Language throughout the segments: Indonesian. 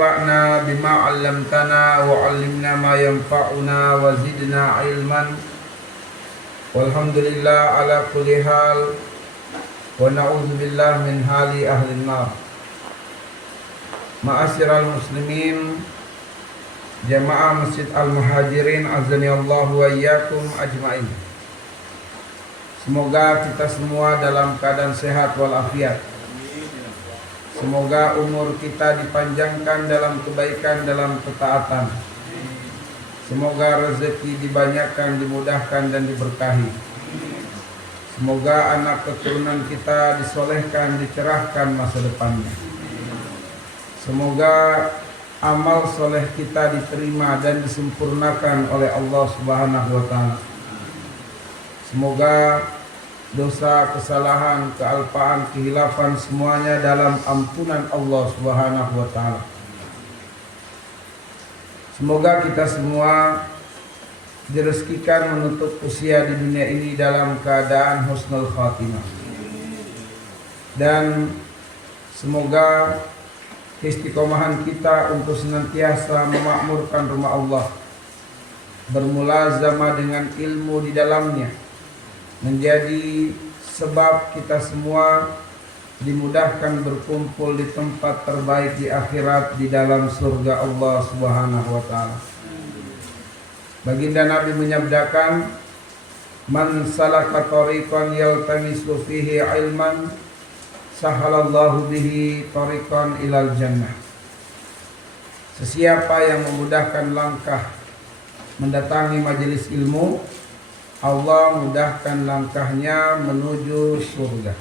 wanfa'na bima 'allamtana wa 'allimna ma yanfa'una wa zidna ilman. Walhamdulillah ala kulli hal wa na'udzubillah min hali ahli nar. Ma'asyiral muslimin, jamaah Masjid Al-Muhajirin azani Allah wa iyyakum ajmain. Semoga kita semua dalam keadaan sehat walafiat. Semoga umur kita dipanjangkan dalam kebaikan, dalam ketaatan. Semoga rezeki dibanyakan, dimudahkan dan diberkahi. Semoga anak keturunan kita disolehkan, dicerahkan masa depannya. Semoga amal soleh kita diterima dan disempurnakan oleh Allah Subhanahu wa ta'ala. Semoga dosa, kesalahan, kealpaan, kehilafan semuanya dalam ampunan Allah Subhanahu wa ta'ala. Semoga kita semua direzekikan menutup usia di dunia ini dalam keadaan husnul khatimah. Dan semoga istiqomahan kita untuk senantiasa memakmurkan rumah Allah, bermulazamah dengan ilmu di dalamnya, menjadi sebab kita semua dimudahkan berkumpul di tempat terbaik di akhirat, di dalam surga Allah Subhanahu wa ta'ala. Baginda Nabi menyabdakan, man salaka tariqan yaltamisu fihi ilman sahalallahu bihi tariqan ilal jannah. Sesiapa yang memudahkan langkah mendatangi majelis ilmu, Allah mudahkan langkahnya menuju surga.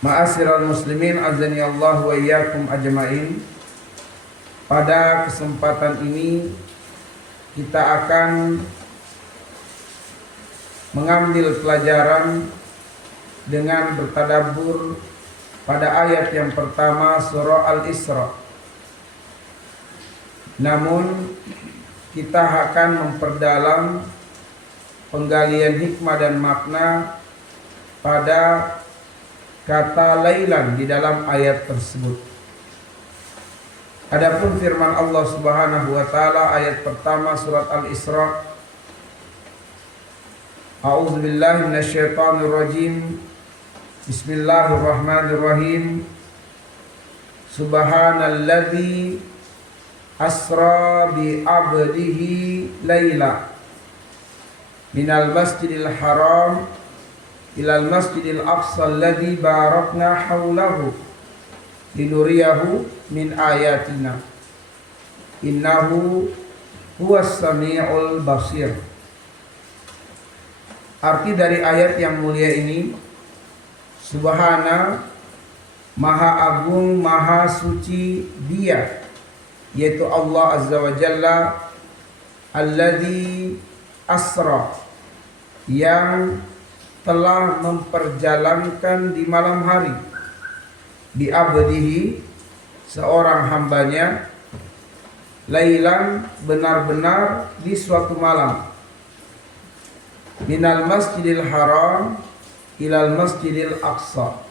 Ma'asyiral muslimin azani Allah wa iyyakum ajmain. Pada kesempatan ini kita akan mengambil pelajaran dengan bertadabbur pada ayat yang pertama surah Al-Isra. Namun kita akan memperdalam penggalian hikmah dan makna pada kata lailan di dalam ayat tersebut. Adapun firman Allah Subhanahu wa taala ayat pertama surat Al-Isra, A'udzubillahi minasyaitonirrajim. Bismillahirrahmanirrahim. Subhanalladzi asra bi 'abdihi laila minal masjidil haram ilal masjidil aqsa alladzi barakna haulahu linuriyahu min ayatina innahu huwas sami'ul basir. Arti dari ayat yang mulia ini, Subhana, Maha Agung, Maha Suci Dia, yaitu Allah Azza wa Jalla, alladzi asra, yang telah memperjalankan di malam hari, bi abdihi, seorang hambanya, lailan, benar-benar di suatu malam, minal masjidil haram ilal masjidil aqsa,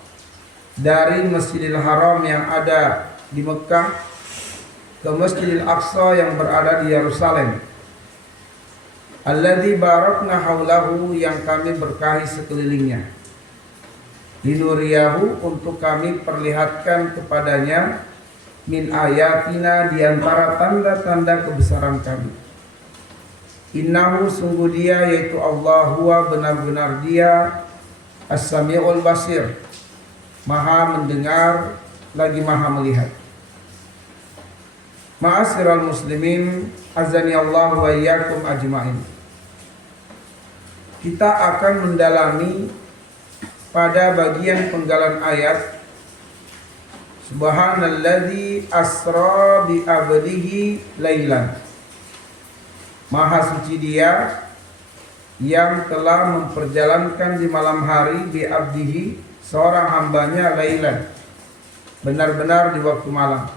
dari masjidil haram yang ada di Mekah ke masjidil aqsa yang berada di Yerusalem, alladzi barakna haulahu, yang kami berkahi sekelilingnya, linuriyahu, untuk kami perlihatkan kepadanya, min ayatina, di antara tanda-tanda kebesaran kami. Innahu, sungguh Dia, yaitu Allah, huwa, benar-benar Dia, as-sami'ul basir, Maha mendengar lagi Maha melihat. Ma'asyiral muslimin azani Allah wa iyyakum ajmain. Kita akan mendalami pada bagian penggalan ayat Subhanalladzi asra bi abdihi lailan. Maha suci Dia yang telah memperjalankan di malam hari, bi abdihi, seorang hambanya, lailan, benar-benar di waktu malam.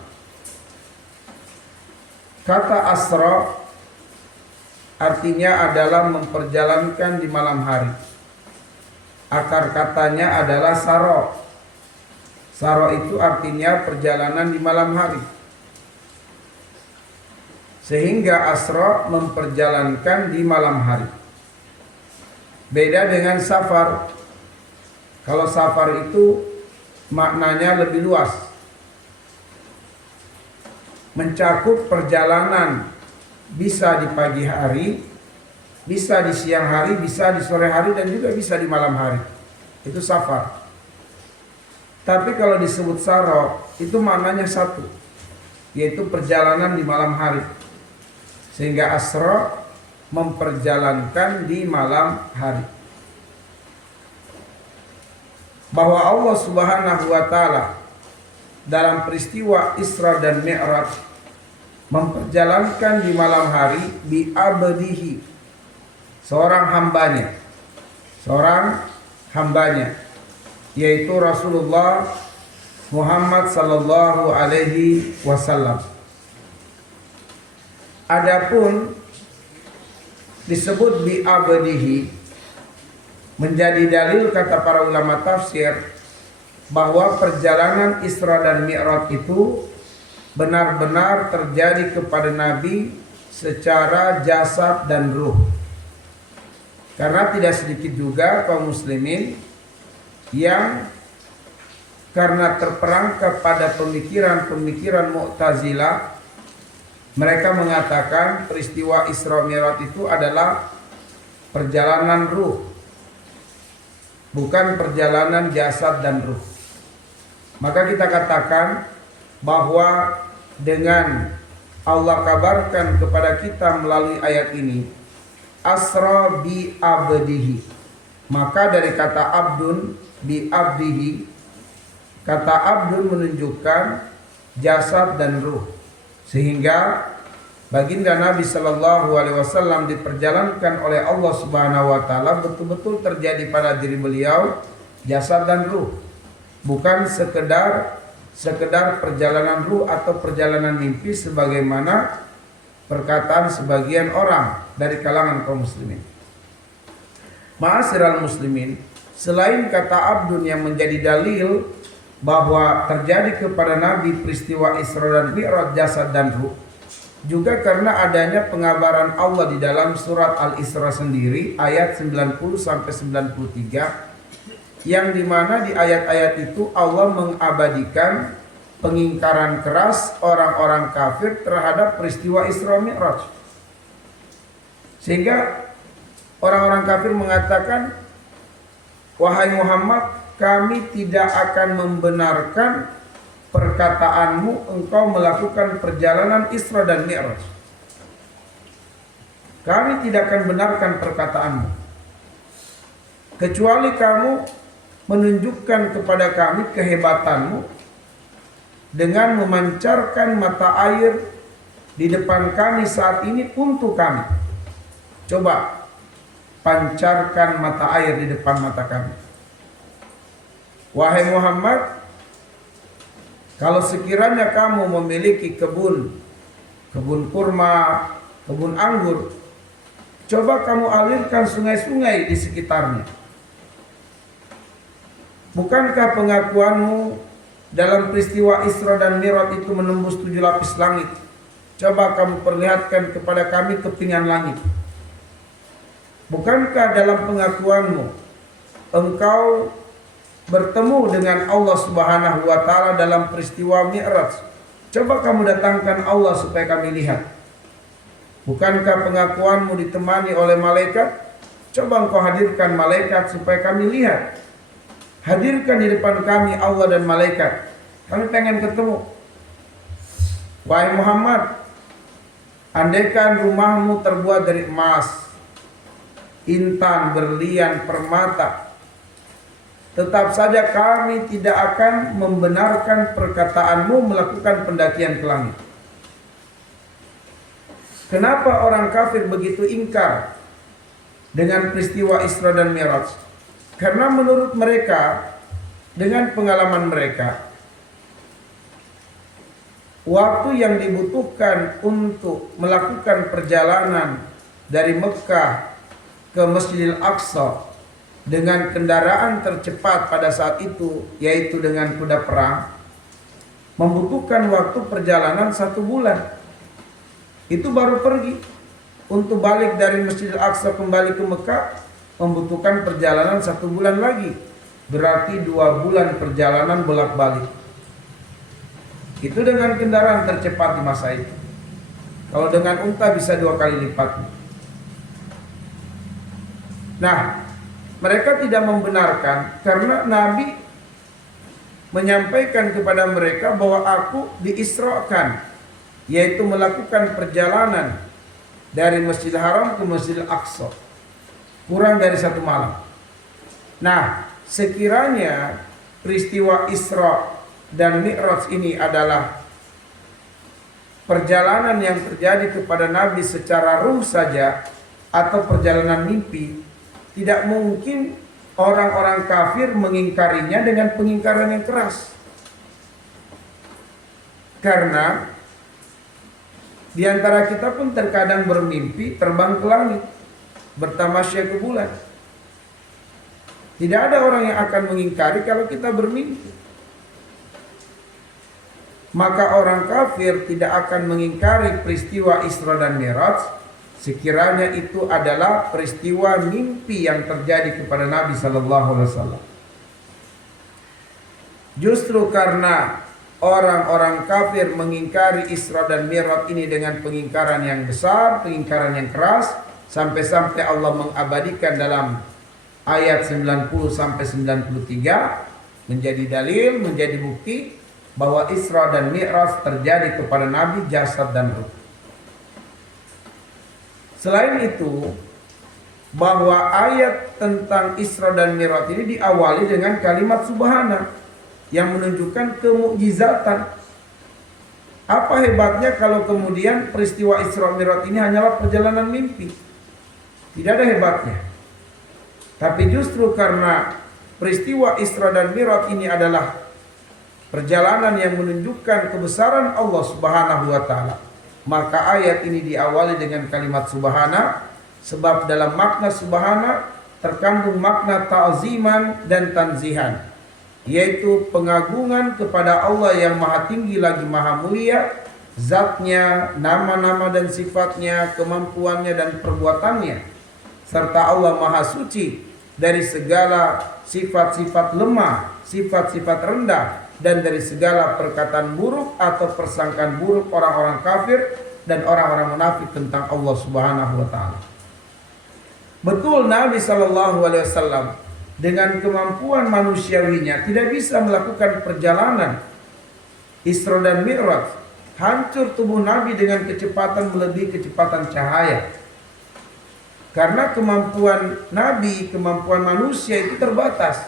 Kata asra artinya adalah memperjalankan di malam hari. Akar katanya adalah saro, Saro itu artinya perjalanan di malam hari. Sehingga asra memperjalankan di malam hari. Beda dengan safar. Kalau safar itu maknanya lebih luas. Mencakup perjalanan bisa di pagi hari, bisa di siang hari, bisa di sore hari, dan juga bisa di malam hari. Itu safar. Tapi kalau disebut saro, itu maknanya satu, yaitu perjalanan di malam hari. Sehingga asra memperjalankan di malam hari. Bahwa Allah Subhanahu wa taala dalam peristiwa Isra dan Mi'raj memperjalankan di malam hari bi abdihi, seorang hambanya, yaitu Rasulullah Muhammad sallallahu alaihi wasallam. Adapun disebut bi abdihi menjadi dalil kata para ulama tafsir bahwa perjalanan Isra dan Mi'raj itu benar-benar terjadi kepada Nabi secara jasad dan ruh. Karena tidak sedikit juga kaum muslimin yang karena terperangkap pada pemikiran Mu'tazilah, mereka mengatakan peristiwa Isra Mi'raj itu adalah perjalanan ruh, bukan perjalanan jasad dan ruh. Maka kita katakan bahwa dengan Allah kabarkan kepada kita melalui ayat ini, asra bi abdihi, maka dari kata abdun bi abdihi, kata abdun menunjukkan jasad dan ruh, sehingga baginda Nabi Shallallahu Alaihi Wasallam diperjalankan oleh Allah Subhanahu Wa Taala betul-betul terjadi pada diri beliau jasad dan ruh, bukan sekedar perjalanan ruh atau perjalanan mimpi sebagaimana perkataan sebagian orang dari kalangan kaum muslimin. Ma'asyiral muslimin, selain kata abdun yang menjadi dalil bahwa terjadi kepada Nabi peristiwa Isra dan Mi'raj jasad dan ruh, juga karena adanya pengabaran Allah di dalam surat Al-Isra sendiri ayat 90 sampai 93, yang dimana di ayat-ayat itu Allah mengabadikan pengingkaran keras orang-orang kafir terhadap peristiwa Isra Mi'raj. Sehingga orang-orang kafir mengatakan, wahai Muhammad, kami tidak akan membenarkan perkataanmu engkau melakukan perjalanan Isra dan Mi'raj. Kami tidak akan benarkan perkataanmu, kecuali kamu menunjukkan kepada kami kehebatanmu dengan memancarkan mata air di depan kami saat ini untuk kami. Coba pancarkan mata air di depan mata kami. Wahai Muhammad, kalau sekiranya kamu memiliki kebun kurma, kebun anggur, coba kamu alirkan sungai-sungai di sekitarnya. Bukankah pengakuanmu dalam peristiwa Isra dan Mi'raj itu menembus 7 lapis langit? Coba kamu perlihatkan kepada kami kepingan langit. Bukankah dalam pengakuanmu engkau bertemu dengan Allah Subhanahu wa taala dalam peristiwa Mi'raj? Coba kamu datangkan Allah supaya kami lihat. Bukankah pengakuanmu ditemani oleh malaikat? Coba engkau hadirkan malaikat supaya kami lihat. Hadirkan di depan kami Allah dan malaikat. Kami pengen ketemu. Wahai Muhammad, andaikan rumahmu terbuat dari emas, intan, berlian, permata, tetap saja kami tidak akan membenarkan perkataanmu melakukan pendakian ke langit. Kenapa orang kafir begitu ingkar dengan peristiwa Isra dan Mi'raj? Karena menurut mereka, dengan pengalaman mereka, waktu yang dibutuhkan untuk melakukan perjalanan dari Mekah ke Masjidil Aqsa dengan kendaraan tercepat pada saat itu, yaitu dengan kuda perang, membutuhkan waktu perjalanan 1 bulan. Itu baru pergi. Untuk balik dari Masjidil Aqsa kembali ke Mekah membutuhkan perjalanan 1 bulan lagi. Berarti 2 bulan perjalanan bolak-balik. Itu dengan kendaraan tercepat di masa itu. Kalau dengan unta bisa 2 kali lipat. Nah, mereka tidak membenarkan karena Nabi menyampaikan kepada mereka bahwa aku diisrakan, yaitu melakukan perjalanan dari Masjidil Haram ke Masjidil Aqsa kurang dari 1 malam. Nah, sekiranya peristiwa Isra dan Mi'raj ini adalah perjalanan yang terjadi kepada Nabi secara ruh saja atau perjalanan mimpi, tidak mungkin orang-orang kafir mengingkarinya dengan pengingkaran yang keras. Karena di antara kita pun terkadang bermimpi terbang ke langit, bertamasya ke bulan. Tidak ada orang yang akan mengingkari kalau kita bermimpi. Maka orang kafir tidak akan mengingkari peristiwa Isra dan Mi'raj sekiranya itu adalah peristiwa mimpi yang terjadi kepada Nabi sallallahu alaihi wasallam. Justru karena orang-orang kafir mengingkari Isra dan Mi'raj ini dengan pengingkaran yang besar, pengingkaran yang keras, sampai-sampai Allah mengabadikan dalam ayat 90 sampai 93 menjadi dalil, menjadi bukti bahwa Isra dan Mi'raj terjadi kepada Nabi jasad dan ruh. Selain itu, bahwa ayat tentang Isra dan Mi'raj ini diawali dengan kalimat subhana yang menunjukkan kemukjizatan. Apa hebatnya kalau kemudian peristiwa Isra Mi'raj ini hanyalah perjalanan mimpi? Tidak ada hebatnya. Tapi justru karena peristiwa Isra dan Mi'raj ini adalah perjalanan yang menunjukkan kebesaran Allah Subhanahu wa taala, maka ayat ini diawali dengan kalimat subhana, sebab dalam makna subhana terkandung makna ta'ziman dan tanzihan, yaitu pengagungan kepada Allah yang maha tinggi lagi maha mulia, zatnya, nama-nama dan sifatnya, kemampuannya dan perbuatannya, serta Allah maha suci dari segala sifat-sifat lemah, sifat-sifat rendah, dan dari segala perkataan buruk atau persangkaan buruk orang-orang kafir dan orang-orang munafik tentang Allah Subhanahu wa taala. Betul, Nabi sallallahu alaihi wasallam dengan kemampuan manusiawinya tidak bisa melakukan perjalanan Isra dan Mi'raj. Hancur tubuh Nabi dengan kecepatan melebihi kecepatan cahaya. Karena kemampuan Nabi, kemampuan manusia itu terbatas.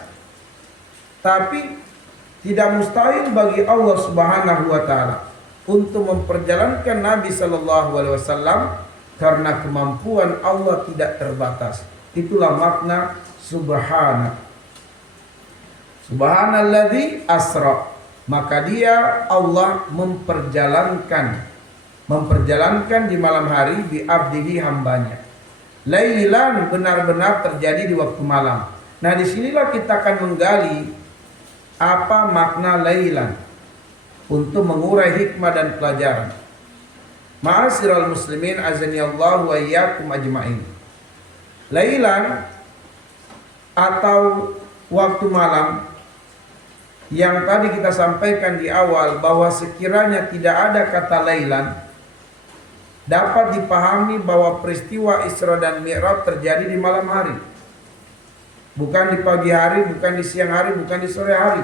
Tapi tidak mustahil bagi Allah Subhanahu wa taala untuk memperjalankan Nabi sallallahu alaihi wasallam karena kemampuan Allah tidak terbatas. Itulah makna subhana. Subhanalladzi asra. Maka dia Allah memperjalankan di malam hari bi abdihi hambanya. Lailan benar-benar terjadi di waktu malam. Nah, disinilah kita akan menggali apa makna lailan untuk mengurai hikmah dan pelajaran. Ma'asyiral muslimin azanillahu wa iyyakum ajmain. Lailan atau waktu malam yang tadi kita sampaikan di awal bahwa sekiranya tidak ada kata lailan, dapat dipahami bahwa peristiwa Isra dan Mi'raj terjadi di malam hari. Bukan di pagi hari, bukan di siang hari, bukan di sore hari.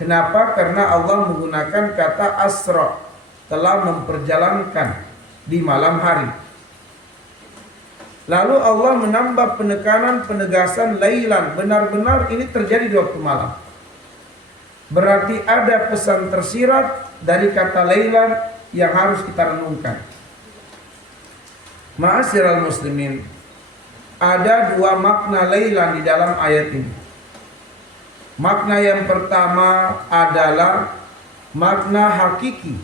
Kenapa? Karena Allah menggunakan kata asra, telah memperjalankan di malam hari. Lalu Allah menambah penekanan, penegasan lailan, benar-benar ini terjadi di waktu malam. Berarti ada pesan tersirat dari kata lailan yang harus kita renungkan. Ma'asyiral muslimin, ada 2 makna lailan di dalam ayat ini. Makna yang pertama adalah makna hakiki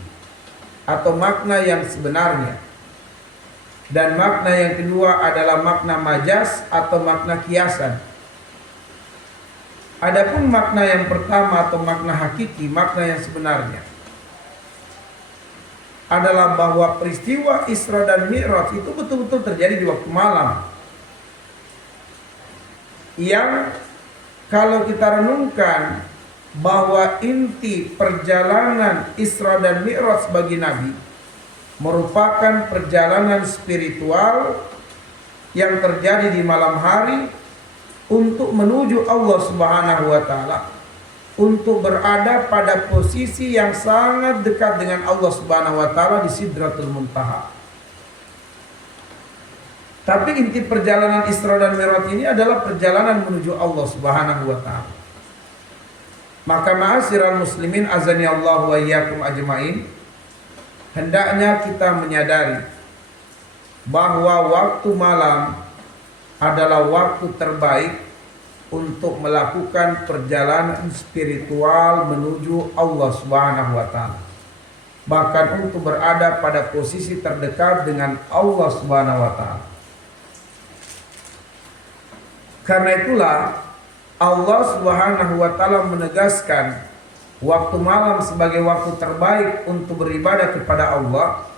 atau makna yang sebenarnya. Dan makna yang kedua adalah makna majas atau makna kiasan. Adapun makna yang pertama atau makna hakiki, makna yang sebenarnya adalah bahwa peristiwa Isra dan Mi'raj itu betul-betul terjadi di waktu malam. Yang kalau kita renungkan bahwa inti perjalanan Isra dan Mi'raj bagi Nabi merupakan perjalanan spiritual yang terjadi di malam hari untuk menuju Allah Subhanahu wa taala, untuk berada pada posisi yang sangat dekat dengan Allah Subhanahu wa taala di Sidratul Muntaha. Tapi inti perjalanan Isra dan Mi'raj ini adalah perjalanan menuju Allah Subhanahu wa taala. Maka ma'asyiral muslimin azani Allah wa iyyakum ajmain, hendaknya kita menyadari bahwa waktu malam adalah waktu terbaik untuk melakukan perjalanan spiritual menuju Allah Subhanahu wa taala. Bahkan untuk berada pada posisi terdekat dengan Allah Subhanahu wa taala. Karena itulah Allah Subhanahu wa taala menegaskan waktu malam sebagai waktu terbaik untuk beribadah kepada Allah.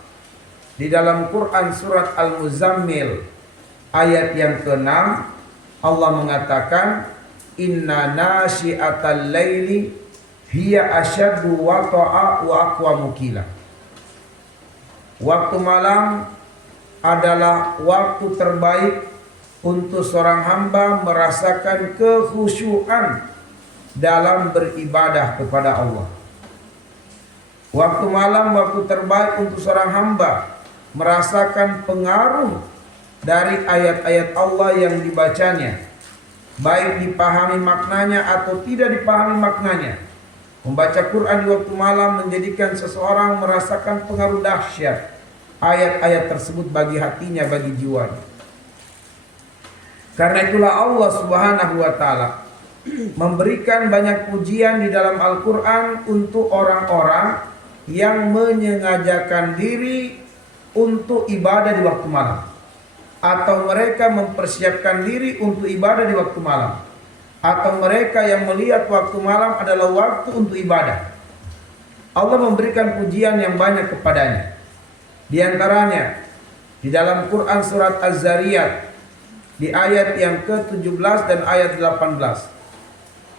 Di dalam Quran surat Al-Muzammil ayat yang ke-6 Allah mengatakan, inna nasyi'atal laili hiya asyaddu wata'a wa aqwamu qila. Waktu malam adalah waktu terbaik untuk seorang hamba merasakan kekhusyuan dalam beribadah kepada Allah. Waktu malam waktu terbaik untuk seorang hamba merasakan pengaruh dari ayat-ayat Allah yang dibacanya, baik dipahami maknanya atau tidak dipahami maknanya. Membaca Quran di waktu malam menjadikan seseorang merasakan pengaruh dahsyat ayat-ayat tersebut bagi hatinya, bagi jiwanya. Karena itulah Allah Subhanahu wa taala memberikan banyak pujian di dalam Al-Quran untuk orang-orang yang menyengajakan diri untuk ibadah di waktu malam, atau mereka mempersiapkan diri untuk ibadah di waktu malam, atau mereka yang melihat waktu malam adalah waktu untuk ibadah. Allah memberikan pujian yang banyak kepadanya. Di antaranya di dalam Quran surat Az-Zariyat di ayat yang ke-17 dan ayat 18.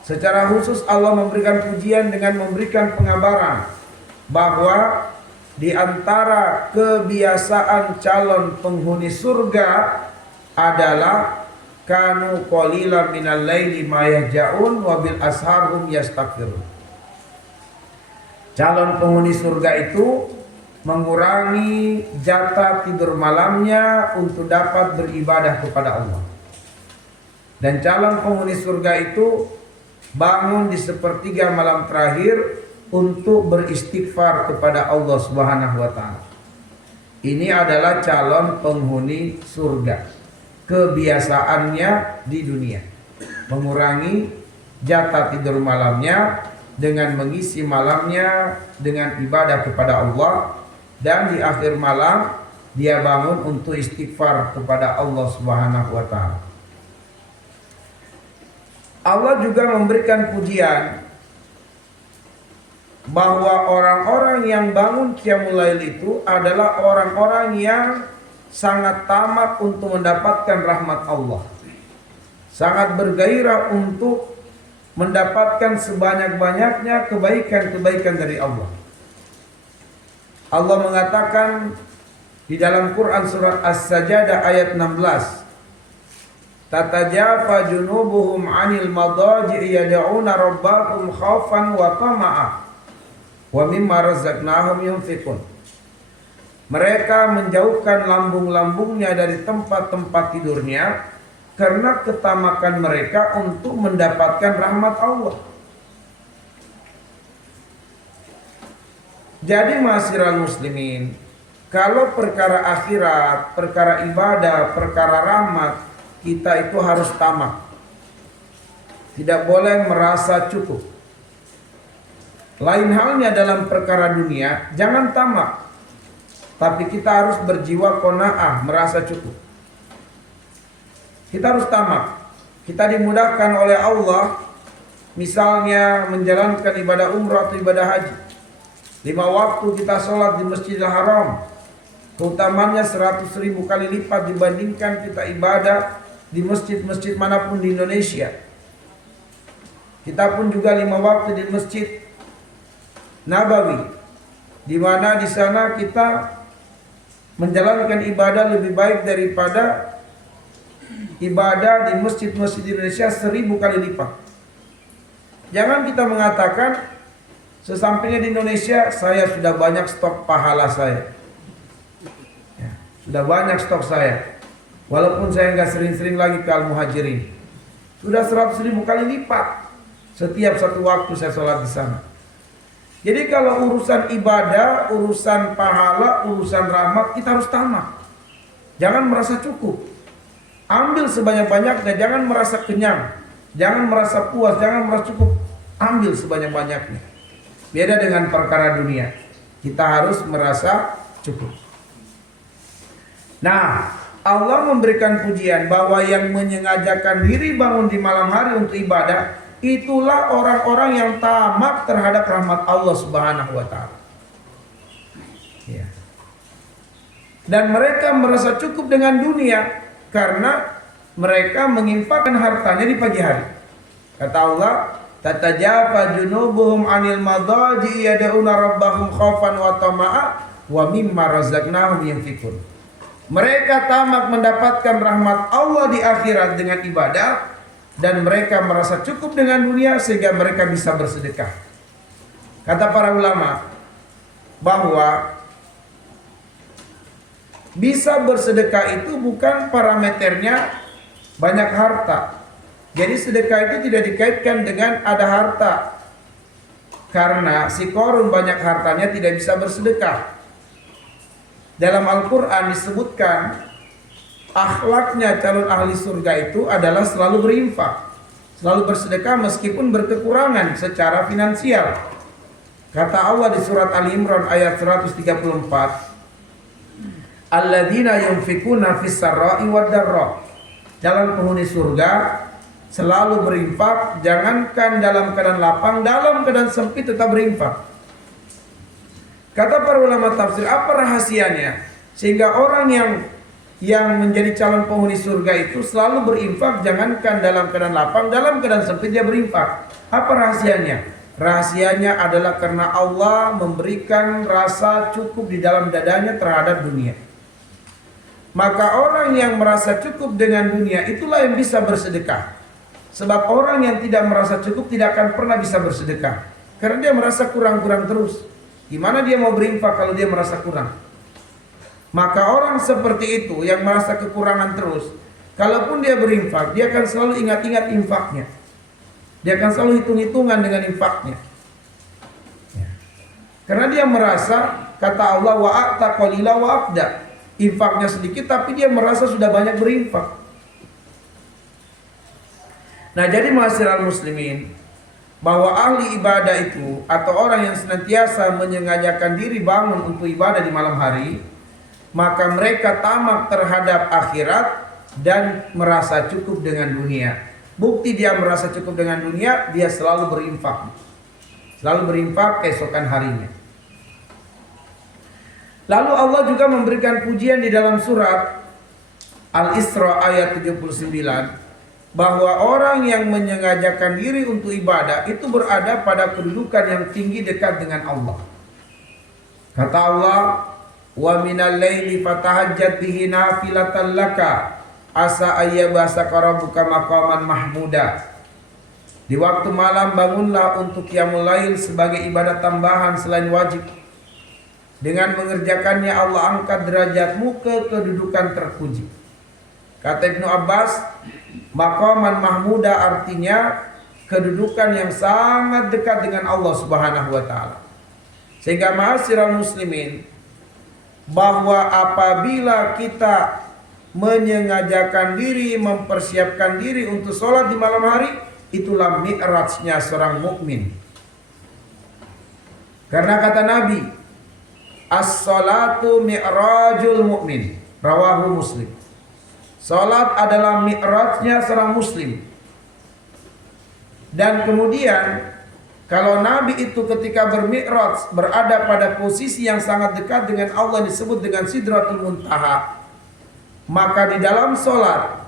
Secara khusus Allah memberikan pujian dengan memberikan pengabaran bahwa di antara kebiasaan calon penghuni surga adalah kanu qalilan minal laili ma yahjaun wa bil asharhum yastaghfirun. Calon penghuni surga itu mengurangi jatah tidur malamnya untuk dapat beribadah kepada Allah. Dan calon penghuni surga itu bangun di sepertiga malam terakhir untuk beristighfar kepada Allah Subhanahu wa taala. Ini adalah calon penghuni surga. Kebiasaannya di dunia mengurangi jatah tidur malamnya dengan mengisi malamnya dengan ibadah kepada Allah, dan di akhir malam dia bangun untuk istighfar kepada Allah Subhanahu wa taala. Allah juga memberikan pujian bahwa orang-orang yang bangun qiyamul lail itu adalah orang-orang yang sangat tamak untuk mendapatkan rahmat Allah, sangat bergairah untuk mendapatkan sebanyak-banyaknya kebaikan-kebaikan dari Allah. Allah mengatakan di dalam Quran surat As-Sajdah ayat 16, tatajafa junubuhum 'anil madaji'i yad'una rabbahum khaufan wa tama'a wa mimma razaqnahum yunfiqun. Mereka menjauhkan lambung-lambungnya dari tempat-tempat tidurnya karena ketamakan mereka untuk mendapatkan rahmat Allah. Jadi ma'asyiral muslimin, kalau perkara akhirat, perkara ibadah, perkara rahmat, kita itu harus tamak. Tidak boleh merasa cukup. Lain halnya dalam perkara dunia, jangan tamak. Tapi kita harus berjiwa qanaah, merasa cukup. Kita harus tamak. Kita dimudahkan oleh Allah misalnya menjalankan ibadah umrah atau ibadah haji. 5 waktu kita sholat di Masjidil Haram, keutamaannya 100.000 kali lipat dibandingkan kita ibadah di masjid-masjid manapun di Indonesia. Kita pun juga 5 waktu di Masjid Nabawi, di mana di sana kita menjalankan ibadah lebih baik daripada ibadah di masjid-masjid di Indonesia 1000 kali lipat. Jangan kita mengatakan sesampainya di Indonesia saya sudah banyak stok pahala saya, ya, sudah banyak stok saya, walaupun saya nggak sering-sering lagi ke Al-Muhajirin, sudah 100.000 kali lipat setiap satu waktu saya sholat di sana. Jadi kalau urusan ibadah, urusan pahala, urusan rahmat, kita harus tamak. Jangan merasa cukup. Ambil sebanyak-banyaknya, jangan merasa kenyang, jangan merasa puas, jangan merasa cukup. Ambil sebanyak-banyaknya. Beda dengan perkara dunia. Kita harus merasa cukup. Nah, Allah memberikan pujian bahwa yang menyengajakan diri bangun di malam hari untuk ibadah, itulah orang-orang yang tamak terhadap rahmat Allah Subhanahu wa ta'ala. Ya. Dan mereka merasa cukup dengan dunia karena mereka menginfakkan hartanya di pagi hari. Kata Allah, tatajafa junubuhum 'anil madaji yad'una rabbahum khaufan wa tama'a wa mimma razaqnahum yunfikun. Mereka tamak mendapatkan rahmat Allah di akhirat dengan ibadah, dan mereka merasa cukup dengan dunia sehingga mereka bisa bersedekah. Kata para ulama bahwa bisa bersedekah itu bukan parameternya banyak harta. Jadi sedekah itu tidak dikaitkan dengan ada harta. Karena si Qarun banyak hartanya tidak bisa bersedekah. Dalam Al-Quran disebutkan akhlaknya calon ahli surga itu adalah selalu berinfak, selalu bersedekah meskipun berkekurangan secara finansial. Kata Allah di surat Ali Imran ayat 134, alladzina yunfikuna fis sarra'i wad dharra. Calon penghuni surga selalu berinfak, jangankan dalam keadaan lapang, dalam keadaan sempit tetap berinfak. Kata para ulama tafsir, apa rahasianya sehingga orang yang menjadi calon penghuni surga itu selalu berinfak, jangankan dalam keadaan lapang, dalam keadaan sempit dia berinfak? Apa rahasianya? Rahasianya adalah karena Allah memberikan rasa cukup di dalam dadanya terhadap dunia. Maka orang yang merasa cukup dengan dunia itulah yang bisa bersedekah. Sebab orang yang tidak merasa cukup tidak akan pernah bisa bersedekah, karena dia merasa kurang-kurang terus. Gimana dia mau berinfak kalau dia merasa kurang? Maka orang seperti itu yang merasa kekurangan terus, kalaupun dia berinfak, dia akan selalu ingat-ingat infaknya. Dia akan selalu hitung-hitungan dengan infaknya. Ya. Karena dia merasa, kata Allah, wa'ata qalila wa'abda. Infaknya sedikit tapi dia merasa sudah banyak berinfak. Nah, jadi ma'asyiral muslimin, bahwa ahli ibadah itu atau orang yang senantiasa menyengajakan diri bangun untuk ibadah di malam hari, maka mereka tamak terhadap akhirat dan merasa cukup dengan dunia. Bukti dia merasa cukup dengan dunia, dia selalu berinfak. Selalu berinfak keesokan harinya. Lalu Allah juga memberikan pujian di dalam surat Al-Isra ayat 79, bahwa orang yang menyengajakan diri untuk ibadah itu berada pada kedudukan yang tinggi dekat dengan Allah. Kata Allah, wa minal laili fatahajjat bihi nafilatan laka asa ayyabasaka rabbuka maqaman mahmuda. Di waktu malam bangunlah untuk qiyamul lail sebagai ibadah tambahan selain wajib. Dengan mengerjakannya Allah angkat derajatmu ke kedudukan terpuji. Kata Ibnu Abbas, maqaman mahmuda artinya kedudukan yang sangat dekat dengan Allah Subhanahu wa taala. Sehingga ma'asyiral muslimin, bahwa apabila kita menyengajakan diri, mempersiapkan diri untuk sholat di malam hari, itulah mi'rajnya seorang mukmin. Karena kata Nabi, as-salatu mi'rajul mu'min, rawahu Muslim. Salat adalah mi'rajnya seorang muslim. Dan kemudian kalau Nabi itu ketika bermi'raj berada pada posisi yang sangat dekat dengan Allah disebut dengan Sidratul Muntaha, maka di dalam sholat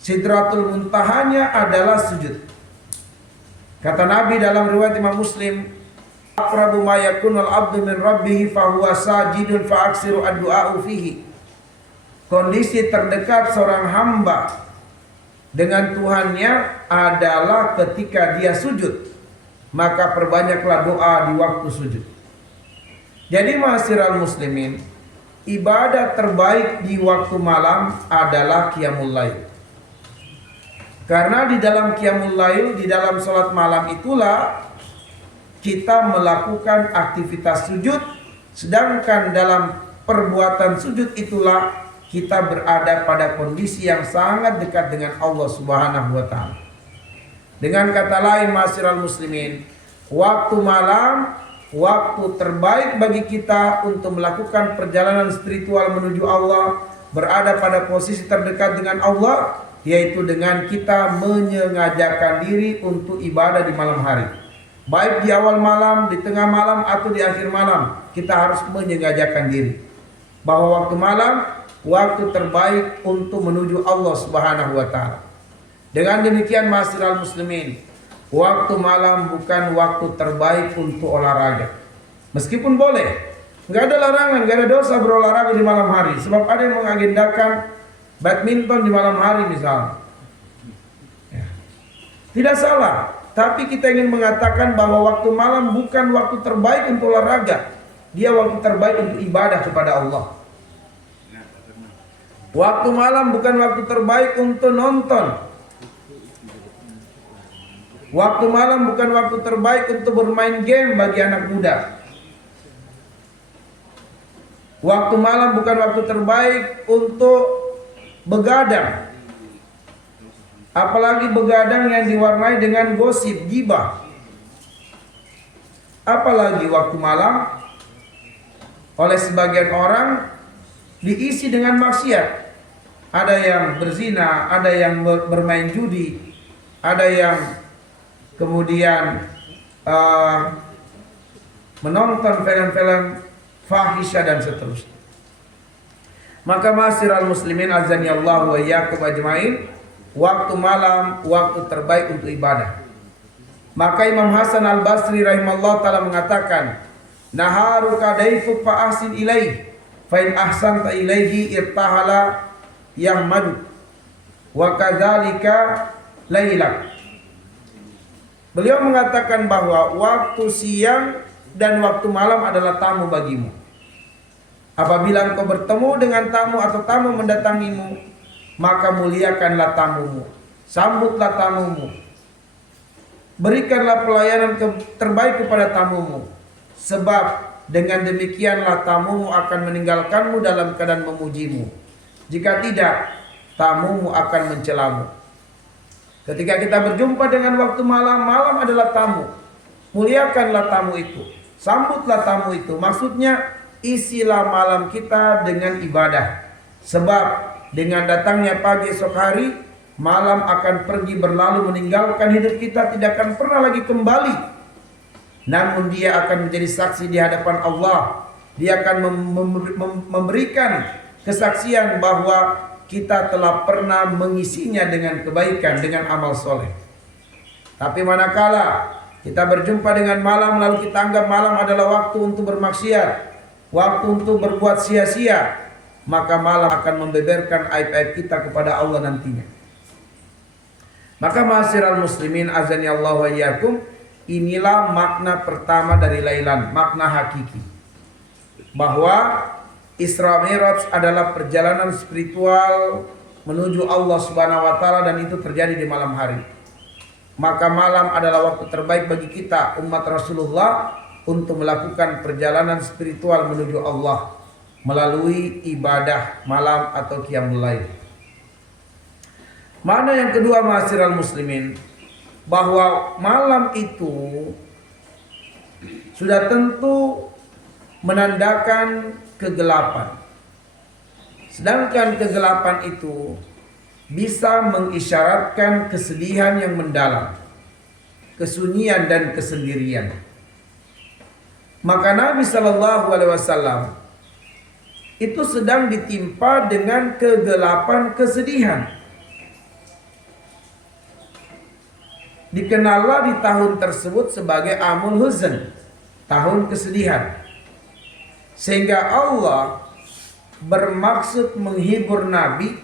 Sidratul Muntahanya adalah sujud. Kata Nabi dalam riwayat Imam Muslim, aqrabu ma yakunul abdu min rabbih fa huwa sajidun fa aksiru ad-du'a'u fihi. Kondisi terdekat seorang hamba dengan Tuhannya adalah ketika dia sujud, maka perbanyaklah doa di waktu sujud. Jadi ma'asyiral muslimin, ibadah terbaik di waktu malam adalah qiyamul lail. Karena di dalam qiyamul lail, di dalam salat malam itulah kita melakukan aktivitas sujud, sedangkan dalam perbuatan sujud itulah kita berada pada kondisi yang sangat dekat dengan Allah Subhanahu wa taala. Dengan kata lain ma'asyiral muslimin, waktu malam waktu terbaik bagi kita untuk melakukan perjalanan spiritual menuju Allah, berada pada posisi terdekat dengan Allah, yaitu dengan kita menyengajakan diri untuk ibadah di malam hari. Baik di awal malam, di tengah malam atau di akhir malam, kita harus menyengajakan diri bahwa waktu malam waktu terbaik untuk menuju Allah Subhanahu wa taala. Dengan demikian ma'asyiral muslimin, waktu malam bukan waktu terbaik untuk olahraga. Meskipun boleh, nggak ada larangan, nggak ada dosa berolahraga di malam hari. Sebab ada yang mengagendakan badminton di malam hari misalnya. Ya. Tidak salah, tapi kita ingin mengatakan bahwa waktu malam bukan waktu terbaik untuk olahraga. Dia waktu terbaik untuk ibadah kepada Allah. Waktu malam bukan waktu terbaik untuk nonton. Waktu malam bukan waktu terbaik untuk bermain game bagi anak muda. Waktu malam bukan waktu terbaik untuk begadang. Apalagi begadang yang diwarnai dengan gosip, gibah. Apalagi waktu malam oleh sebagian orang diisi dengan maksiat. Ada yang berzina, ada yang bermain judi, ada yang kemudian menonton film-film fahisha dan seterusnya. Maka ma'asyiral muslimin azani Allah wa iyyakum ajmain, waktu malam waktu terbaik untuk ibadah. Maka Imam Hasan Al-Basri rahimahullah taala mengatakan, naharuka daifuk fa ahsin ilaih, fa in ahsanta ilaihi irtahala yahmadu wa kadzalika lailak. Beliau mengatakan bahwa waktu siang dan waktu malam adalah tamu bagimu. Apabila engkau bertemu dengan tamu atau tamu mendatangimu, maka muliakanlah tamumu, sambutlah tamumu, berikanlah pelayanan terbaik kepada tamumu, sebab dengan demikianlah tamumu akan meninggalkanmu dalam keadaan memujimu. Jika tidak, tamumu akan mencelamu. Ketika kita berjumpa dengan waktu malam, malam adalah tamu. Muliakanlah tamu itu, sambutlah tamu itu. Maksudnya isilah malam kita dengan ibadah. Sebab dengan datangnya pagi esok hari, malam akan pergi berlalu meninggalkan hidup kita, tidak akan pernah lagi kembali. Namun dia akan menjadi saksi di hadapan Allah. Dia akan memberikan kesaksian bahwa kita telah pernah mengisinya dengan kebaikan, dengan amal soleh. Tapi manakala kita berjumpa dengan malam lalu kita anggap malam adalah waktu untuk bermaksiat, waktu untuk berbuat sia-sia, maka malam akan membeberkan aib-aib kita kepada Allah nantinya. Maka ma'asyiral muslimin azani Allah wa iyyakum, inilah makna pertama dari lailan, makna hakiki. Bahwa Isra Mi'raj adalah perjalanan spiritual menuju Allah Subhanahu wa taala, dan itu terjadi di malam hari. Maka malam adalah waktu terbaik bagi kita umat Rasulullah untuk melakukan perjalanan spiritual menuju Allah melalui ibadah malam atau qiyamul lail. Mana yang kedua ma'asyiral muslimin, bahwa malam itu sudah tentu menandakan kegelapan. Sedangkan kegelapan itu bisa mengisyaratkan kesedihan yang mendalam. kesunyian dan kesendirian. Maka Nabi Shallallahu Alaihi Wasallam itu sedang ditimpa dengan kegelapan kesedihan. Dikenallah di tahun tersebut sebagai Amul Huzn, tahun kesedihan. Sehingga Allah bermaksud menghibur Nabi,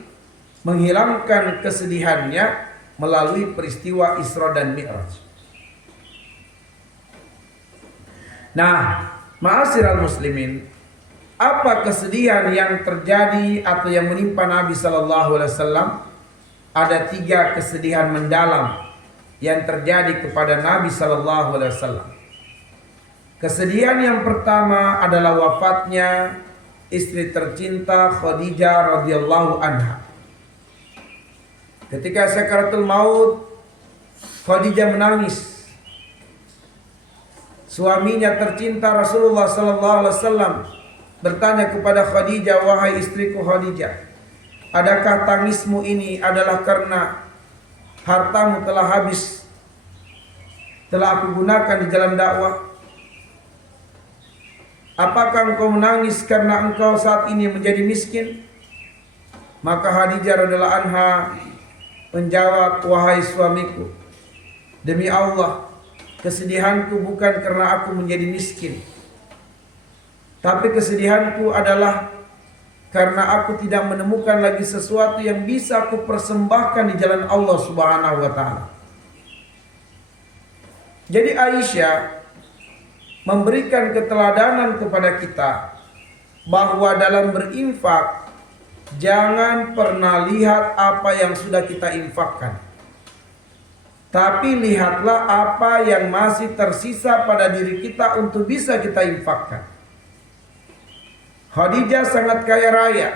menghilangkan kesedihannya melalui peristiwa Isra dan Mi'raj. Nah, ma'asyiral muslimin, apa kesedihan yang terjadi atau yang menimpa Nabi Sallallahu Alaihi Wasallam? Ada 3 kesedihan mendalam yang terjadi kepada Nabi Sallallahu Alaihi Wasallam. Kesedihan yang pertama adalah wafatnya istri tercinta Khadijah radhiyallahu anha. Ketika sakaratul maut, Khadijah menangis. Suaminya tercinta Rasulullah Sallallahu Alaihi Wasallam bertanya kepada Khadijah, wahai istriku Khadijah, adakah tangismu ini adalah karena hartamu telah habis, telah aku gunakan di jalan dakwah? Apakah engkau menangis karena engkau saat ini menjadi miskin? Maka Khadijah radhiyallahu anha menjawab, wahai suamiku, demi Allah, kesedihanku bukan karena aku menjadi miskin, tapi kesedihanku adalah karena aku tidak menemukan lagi sesuatu yang bisa aku persembahkan di jalan Allah Subhanahu wa taala. Jadi Aisyah memberikan keteladanan kepada kita bahwa dalam berinfak jangan pernah lihat apa yang sudah kita infakkan, tapi lihatlah apa yang masih tersisa pada diri kita untuk bisa kita infakkan. Khadijah sangat kaya raya,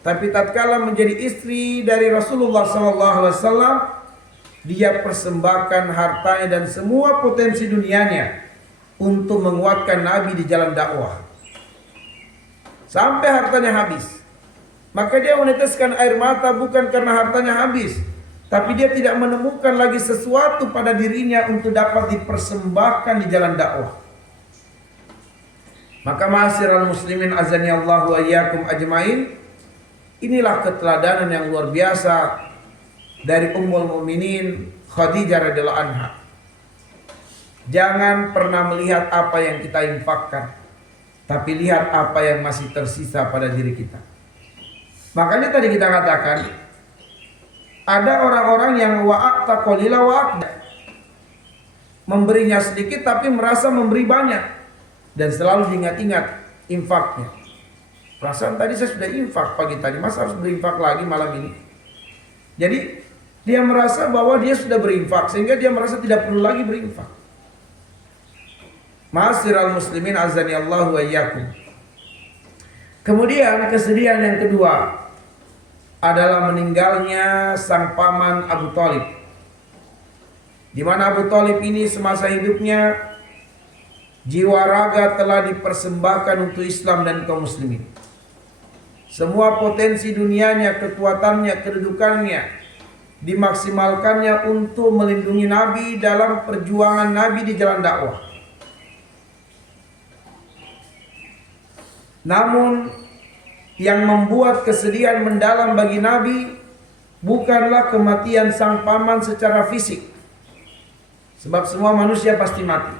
tapi tatkala menjadi istri dari Rasulullah SAW, dia persembahkan hartanya dan semua potensi dunianya untuk menguatkan Nabi di jalan dakwah. Sampai hartanya habis. Maka dia meneteskan air mata bukan karena hartanya habis, tapi dia tidak menemukan lagi sesuatu pada dirinya untuk dapat dipersembahkan di jalan dakwah. Maka ma'asyiral muslimin azani Allah wa iyyakum ajmain, inilah keteladanan yang luar biasa dari Ummul Mukminin Khadijah radhiyallahu anha. Jangan pernah melihat apa yang kita infakkan, tapi lihat apa yang masih tersisa pada diri kita. Makanya tadi kita katakan ada orang-orang yang wa'ata qalila wa'aqda, memberinya sedikit tapi merasa memberi banyak dan selalu diingat-ingat infaknya. Perasaan tadi saya sudah infak pagi tadi, masa harus berinfak lagi malam ini? Jadi dia merasa bahwa dia sudah berinfak sehingga dia merasa tidak perlu lagi berinfak. Ma'asyiral muslimin azani Allah wa iyyakum. Kemudian kesedihan yang kedua adalah meninggalnya sang paman Abu Thalib. Di mana Abu Thalib ini semasa hidupnya jiwa raga telah dipersembahkan untuk Islam dan kaum muslimin. Semua potensi dunianya, kekuatannya, kedudukannya dimaksimalkannya untuk melindungi Nabi dalam perjuangan Nabi di jalan dakwah. Namun yang membuat kesedihan mendalam bagi Nabi bukanlah kematian sang paman secara fisik, sebab semua manusia pasti mati.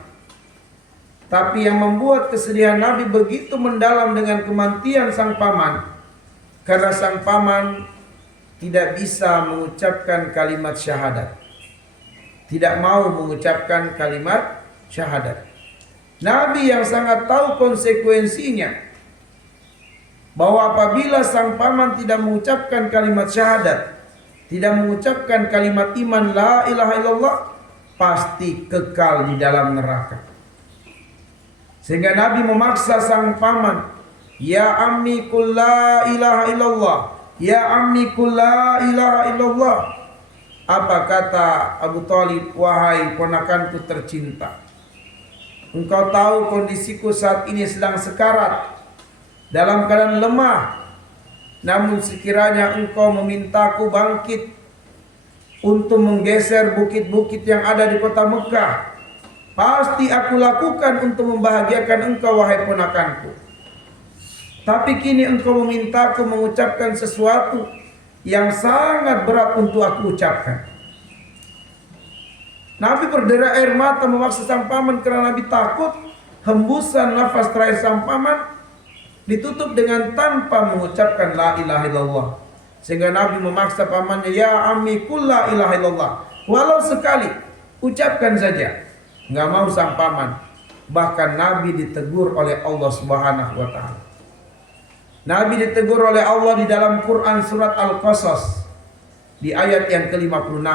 Tapi yang membuat kesedihan Nabi begitu mendalam dengan kematian sang paman, karena sang paman tidak bisa mengucapkan kalimat syahadat, tidak mau mengucapkan kalimat syahadat. Nabi yang sangat tahu konsekuensinya, bahwa apabila sang paman tidak mengucapkan kalimat syahadat, tidak mengucapkan kalimat iman la ilaha illallah, pasti kekal di dalam neraka. Sehingga Nabi memaksa sang paman, ya ammi qul la ilaha illallah, ya ammi qul la ilaha illallah. Apa kata Abu Thalib, wahai ponakanku tercinta, engkau tahu kondisiku saat ini sedang sekarat, dalam keadaan lemah. Namun sekiranya engkau memintaku bangkit, untuk menggeser bukit-bukit yang ada di kota Mekah. Pasti aku lakukan untuk membahagiakan engkau wahai ponakanku. Tapi kini engkau memintaku mengucapkan sesuatu yang sangat berat untuk aku ucapkan. Nabi berderai air mata memaksa sang paman karena Nabi takut hembusan nafas terakhir sang paman ditutup dengan tanpa mengucapkan la ilaha illallah. Sehingga Nabi memaksa pamannya, ya ammi qul la ilaha illallah. Walau sekali, ucapkan saja. Enggak mau sang paman. Bahkan Nabi ditegur oleh Allah Subhanahu wa taala. Nabi ditegur oleh Allah di dalam Quran surat Al-Qasas di ayat yang ke-56.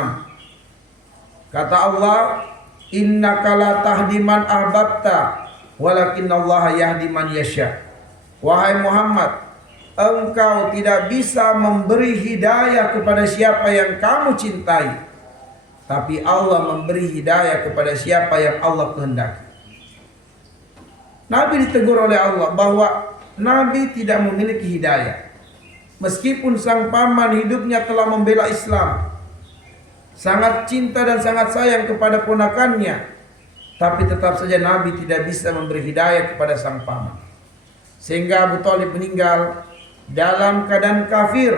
Kata Allah, innaka la tahdi man ahbabta walakinallaha yahdi man yasha. Wahai Muhammad, engkau tidak bisa memberi hidayah kepada siapa yang kamu cintai, tapi Allah memberi hidayah kepada siapa yang Allah kehendaki. Nabi ditegur oleh Allah bahwa Nabi tidak memiliki hidayah. Meskipun sang paman hidupnya telah membela Islam, sangat cinta dan sangat sayang kepada ponakannya, tapi tetap saja Nabi tidak bisa memberi hidayah kepada sang paman. Sehingga Abu Thalib meninggal dalam keadaan kafir.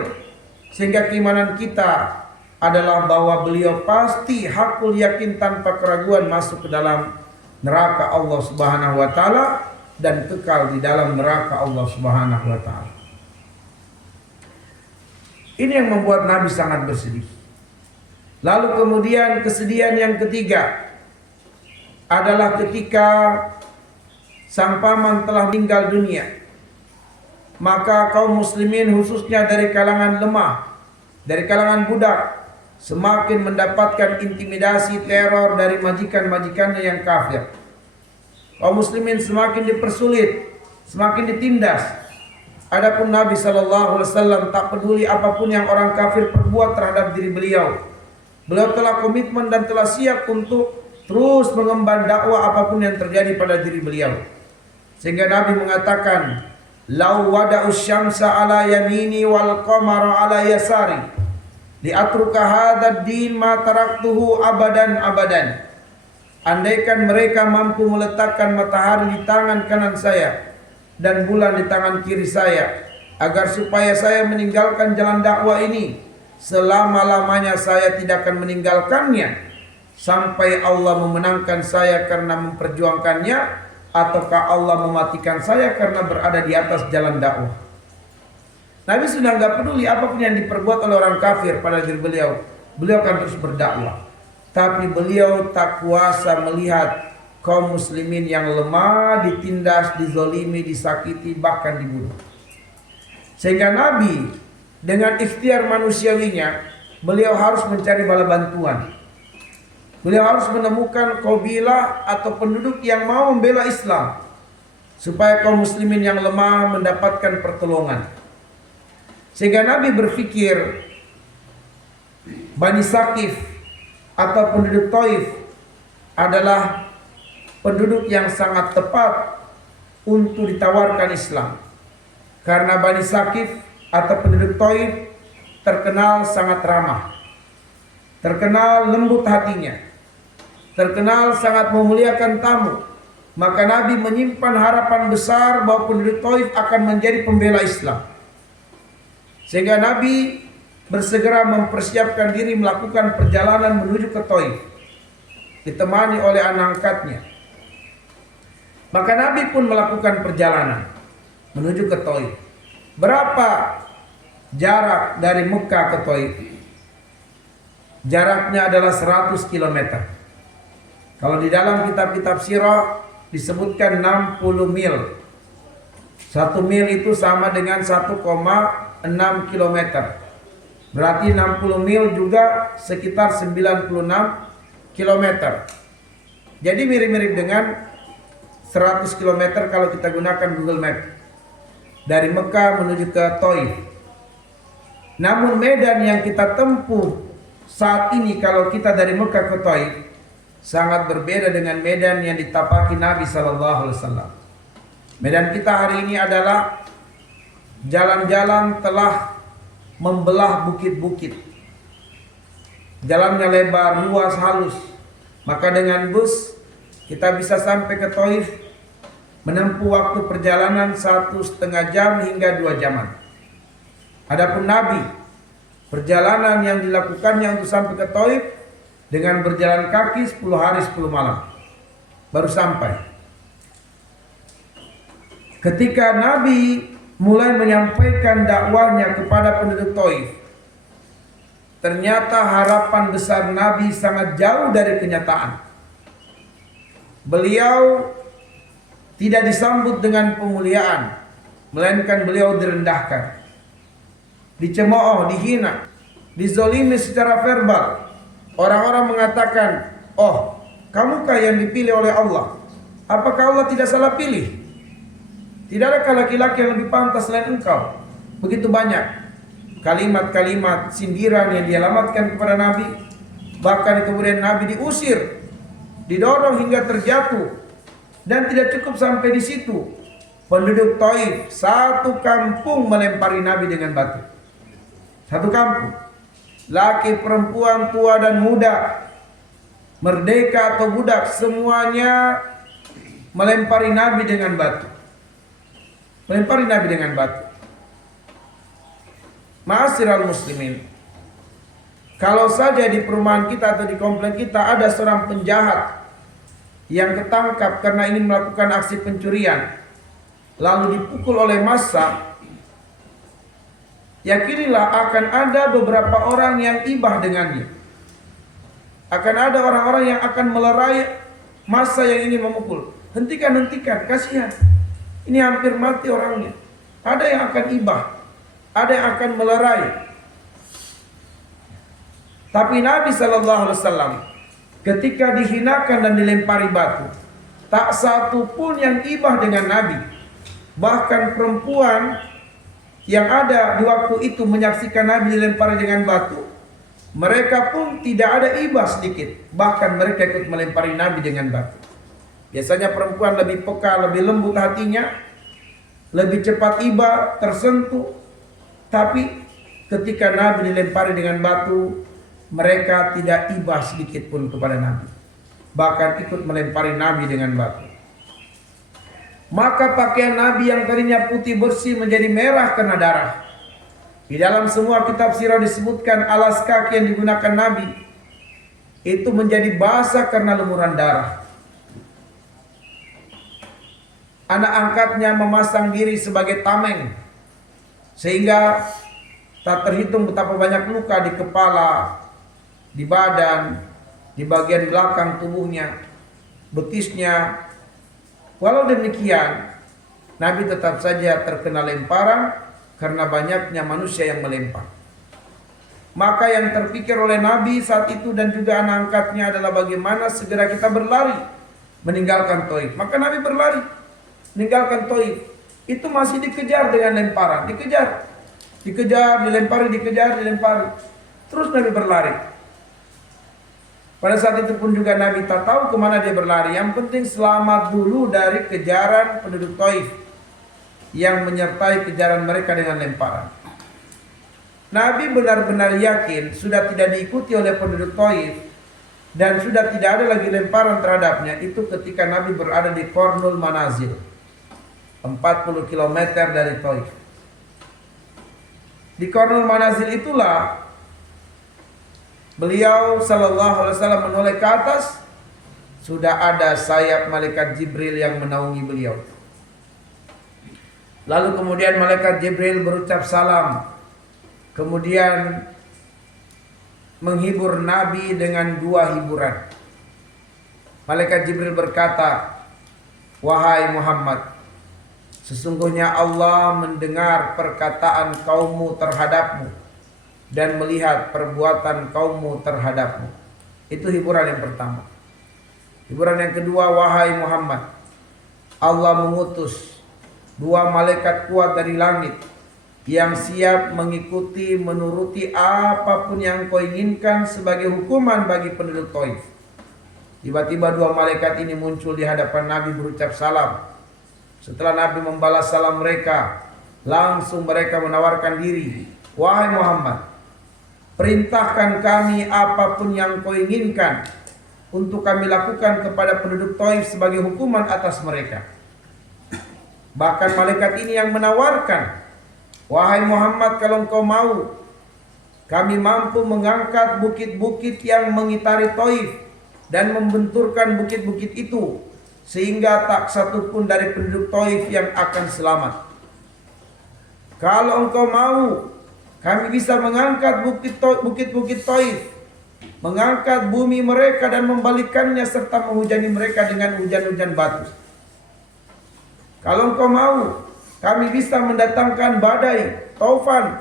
Sehingga keimanan kita adalah bahwa beliau pasti hakul yakin tanpa keraguan masuk ke dalam neraka Allah Subhanahu wa taala dan kekal di dalam neraka Allah Subhanahu wa taala. Ini yang membuat Nabi sangat bersedih. Lalu kemudian kesedihan yang ketiga adalah ketika sang paman telah meninggal dunia. Maka kaum muslimin khususnya dari kalangan lemah, dari kalangan budak, semakin mendapatkan intimidasi teror dari majikan-majikannya yang kafir. Kaum muslimin semakin dipersulit, semakin ditindas. Adapun Nabi SAW tak peduli apapun yang orang kafir perbuat terhadap diri beliau. Beliau telah komitmen dan telah siap untuk terus mengemban dakwah apapun yang terjadi pada diri beliau. Sehingga Nabi mengatakan, "Lau wada'us syamsa ala yamini wal qamara ala yasari, li'atruka hadzal din ma taraktuhu abadan abadan." Andaikan mereka mampu meletakkan matahari di tangan kanan saya dan bulan di tangan kiri saya, agar supaya saya meninggalkan jalan dakwah ini, selama-lamanya saya tidak akan meninggalkannya sampai Allah memenangkan saya karena memperjuangkannya, ataukah Allah mematikan saya karena berada di atas jalan dakwah. Nabi sudah enggak peduli apapun yang diperbuat oleh orang kafir pada diri beliau. Beliau akan terus berdakwah. Tapi beliau tak kuasa melihat kaum muslimin yang lemah ditindas, dizolimi, disakiti, bahkan dibunuh. Sehingga Nabi dengan ikhtiar manusiawinya, beliau harus mencari bala bantuan. Beliau harus menemukan kabilah atau penduduk yang mau membela Islam, supaya kaum muslimin yang lemah mendapatkan pertolongan. Sehingga Nabi berpikir Bani Saqif atau penduduk Taif adalah penduduk yang sangat tepat untuk ditawarkan Islam. Karena Bani Saqif atau penduduk Taif terkenal sangat ramah, terkenal lembut hatinya, terkenal sangat memuliakan tamu. Maka Nabi menyimpan harapan besar bahwa penduduk Taif akan menjadi pembela Islam. Sehingga Nabi bersegera mempersiapkan diri melakukan perjalanan menuju ke Taif, ditemani oleh anak angkatnya. Maka Nabi pun melakukan perjalanan menuju ke Taif. Berapa jarak dari Mekah ke Taif? Jaraknya adalah 100 km. Kalau di dalam kitab-kitab sirah disebutkan 60 mil. 1 mil itu sama dengan 1,6 km. Berarti 60 mil juga sekitar 96 km. Jadi mirip-mirip dengan 100 km kalau kita gunakan Google Map. Dari Mekah menuju ke Taif. Namun medan yang kita tempuh saat ini kalau kita dari Mekah ke Taif sangat berbeda dengan medan yang ditapaki Nabi SAW. Medan kita hari ini adalah jalan-jalan telah membelah bukit-bukit. jalannya lebar, luas, halus. Maka dengan bus kita bisa sampai ke Taif, menempuh waktu perjalanan 1,5 jam hingga 2 jaman. Adapun Nabi, perjalanan yang dilakukannya untuk sampai ke Taif dengan berjalan kaki 10 hari 10 malam baru sampai. Ketika Nabi mulai menyampaikan dakwahnya kepada penduduk Taif, ternyata harapan besar Nabi sangat jauh dari kenyataan. Beliau tidak disambut dengan pemuliaan, melainkan beliau direndahkan, dicemooh, dihina, dizolimi secara verbal. Orang-orang mengatakan, "Oh, kamukah yang dipilih oleh Allah? Apakah Allah tidak salah pilih? Tidak adakah laki-laki yang lebih pantas selain engkau?" Begitu banyak kalimat-kalimat sindiran yang dialamatkan kepada Nabi. Bahkan kemudian Nabi diusir, didorong hingga terjatuh. Dan tidak cukup sampai di situ. Penduduk Taif satu kampung melempari Nabi dengan batu. Satu kampung. Laki, perempuan, tua dan muda, merdeka atau budak, semuanya melempari Nabi dengan batu. Melempari Nabi dengan batu. Ma'asyiral muslimin, kalau saja di perumahan kita atau di komplek kita ada seorang penjahat yang ketangkap karena ingin melakukan aksi pencurian, lalu dipukul oleh massa, yakinilah akan ada beberapa orang yang ibah dengannya. Akan ada orang-orang yang akan melerai massa yang ingin memukul. Hentikan, hentikan, kasihan. Ini hampir mati orangnya. Ada yang akan ibah, ada yang akan melerai. Tapi Nabi SAW ketika dihinakan dan dilempari batu, tak satu pun yang ibah dengan Nabi. Bahkan perempuan yang ada di waktu itu menyaksikan Nabi dilempari dengan batu, mereka pun tidak ada ibah sedikit. Bahkan mereka ikut melempari Nabi dengan batu. Biasanya perempuan lebih peka, lebih lembut hatinya, lebih cepat ibah, tersentuh. Tapi ketika Nabi dilempari dengan batu, mereka tidak ibah sedikit pun kepada Nabi. Bahkan ikut melempari Nabi dengan batu. Maka pakaian Nabi yang tadinya putih bersih menjadi merah karena darah. Di dalam semua kitab sirah disebutkan alas kaki yang digunakan Nabi itu menjadi basah karena lumuran darah. Anak angkatnya memasang diri sebagai tameng, sehingga tak terhitung betapa banyak luka di kepala, di badan, di bagian belakang tubuhnya, betisnya. Walau demikian, Nabi tetap saja terkena lemparan karena banyaknya manusia yang melempar. Maka yang terpikir oleh Nabi saat itu dan juga anak angkatnya adalah bagaimana segera kita berlari meninggalkan Taif. Maka Nabi berlari meninggalkan Taif. Itu masih dikejar dengan lemparan, dikejar, dilempari, dilempari. Terus Nabi berlari. Pada saat itu pun juga Nabi tak tahu kemana dia berlari. Yang penting selamat dulu dari kejaran penduduk Taif yang menyertai kejaran mereka dengan lemparan. Nabi benar-benar yakin sudah tidak diikuti oleh penduduk Taif dan sudah tidak ada lagi lemparan terhadapnya. Itu ketika Nabi berada di Qarnul Manazil, 40 km dari Taif. Di Qarnul Manazil itulah beliau sallallahu alaihi wasallam menoleh ke atas, sudah ada sayap malaikat Jibril yang menaungi beliau. Lalu kemudian malaikat Jibril berucap salam, kemudian menghibur Nabi dengan 2 hiburan. Malaikat Jibril berkata, "Wahai Muhammad, sesungguhnya Allah mendengar perkataan kaummu terhadapmu dan melihat perbuatan kaummu terhadapmu." Itu hiburan yang pertama. Hiburan yang kedua, "Wahai Muhammad, Allah mengutus 2 malaikat kuat dari langit yang siap mengikuti, menuruti apapun yang kau inginkan sebagai hukuman bagi penduduk Taif." Tiba-tiba 2 malaikat ini muncul di hadapan Nabi berucap salam. Setelah Nabi membalas salam mereka, langsung mereka menawarkan diri, "Wahai Muhammad, perintahkan kami apapun yang kau inginkan untuk kami lakukan kepada penduduk Taif sebagai hukuman atas mereka. Bahkan malaikat ini yang menawarkan, wahai Muhammad, kalau engkau mau, kami mampu mengangkat bukit-bukit yang mengitari Taif dan membenturkan bukit-bukit itu, sehingga tak satu pun dari penduduk Taif yang akan selamat. Kalau engkau mau, kami bisa mengangkat bukit-bukit Taif, mengangkat bumi mereka dan membalikannya serta menghujani mereka dengan hujan-hujan batu. Kalau engkau mau, kami bisa mendatangkan badai, taufan,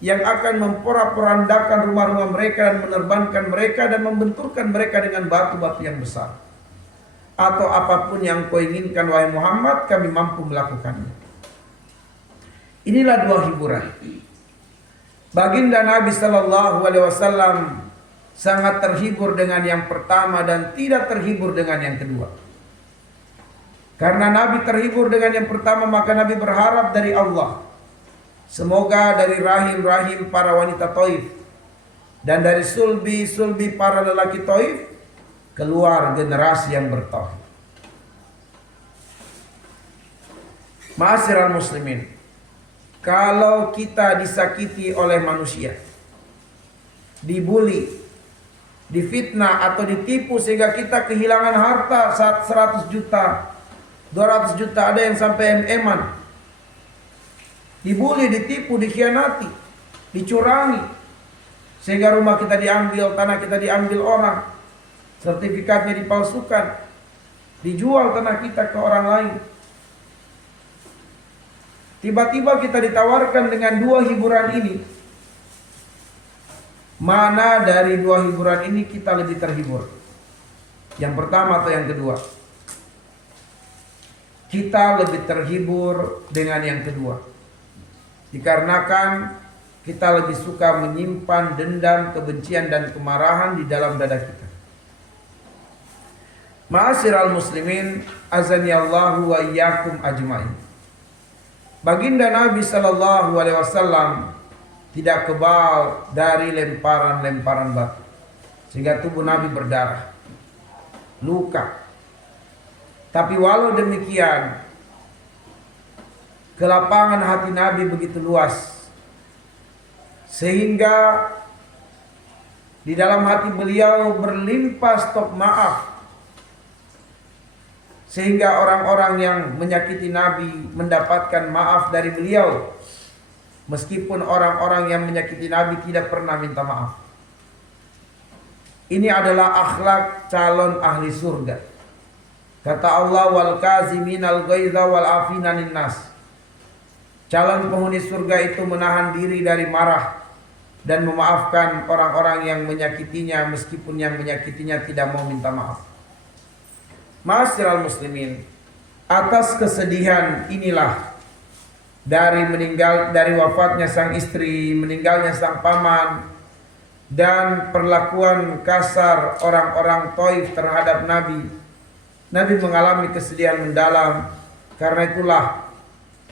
yang akan memporak-porandakan rumah-rumah mereka dan menerbangkan mereka dan membenturkan mereka dengan batu-batu yang besar. Atau apapun yang kau inginkan wahai Muhammad, kami mampu melakukannya. Inilah dua hiburan. Baginda Nabi Sallallahu Alaihi Wasallam sangat terhibur dengan yang pertama dan tidak terhibur dengan yang kedua. Karena Nabi terhibur dengan yang pertama, maka Nabi berharap dari Allah, semoga dari rahim-rahim para wanita Taif dan dari sulbi-sulbi para lelaki Taif keluar generasi yang bertauhid. Ma'asyiral muslimin, kalau kita disakiti oleh manusia, dibuli, difitnah atau ditipu sehingga kita kehilangan harta saat 100 juta, 200 juta, ada yang sampai MM-an, dibuli, ditipu, dikhianati, dicurangi, sehingga rumah kita diambil, tanah kita diambil orang, sertifikatnya dipalsukan, dijual tanah kita ke orang lain. Tiba-tiba kita ditawarkan dengan dua hiburan ini. Mana dari dua hiburan ini kita lebih terhibur? Yang pertama atau yang kedua? Kita lebih terhibur dengan yang kedua. Dikarenakan kita lebih suka menyimpan dendam, kebencian dan kemarahan di dalam dada kita. Ma'asyiral muslimin, azani Allahu wa iyyakum ajmain. Baginda Nabi Sallallahu Alaihi Wasallam tidak kebal dari lemparan-lemparan batu, sehingga tubuh Nabi berdarah, luka. Tapi walau demikian, kelapangan hati Nabi begitu luas, sehingga di dalam hati beliau berlimpah stok maaf, sehingga orang-orang yang menyakiti Nabi mendapatkan maaf dari beliau, meskipun orang-orang yang menyakiti Nabi tidak pernah minta maaf. Ini adalah akhlak calon ahli surga. Kata Allah, wal kaziminal ghaidha wal afina ninnas. Calon penghuni surga itu menahan diri dari marah dan memaafkan orang-orang yang menyakitinya, meskipun yang menyakitinya tidak mau minta maaf. Ma'asyiral muslimin, atas kesedihan inilah dari wafatnya sang istri, meninggalnya sang paman, dan perlakuan kasar orang-orang Taif terhadap Nabi, Nabi mengalami kesedihan mendalam. Karena itulah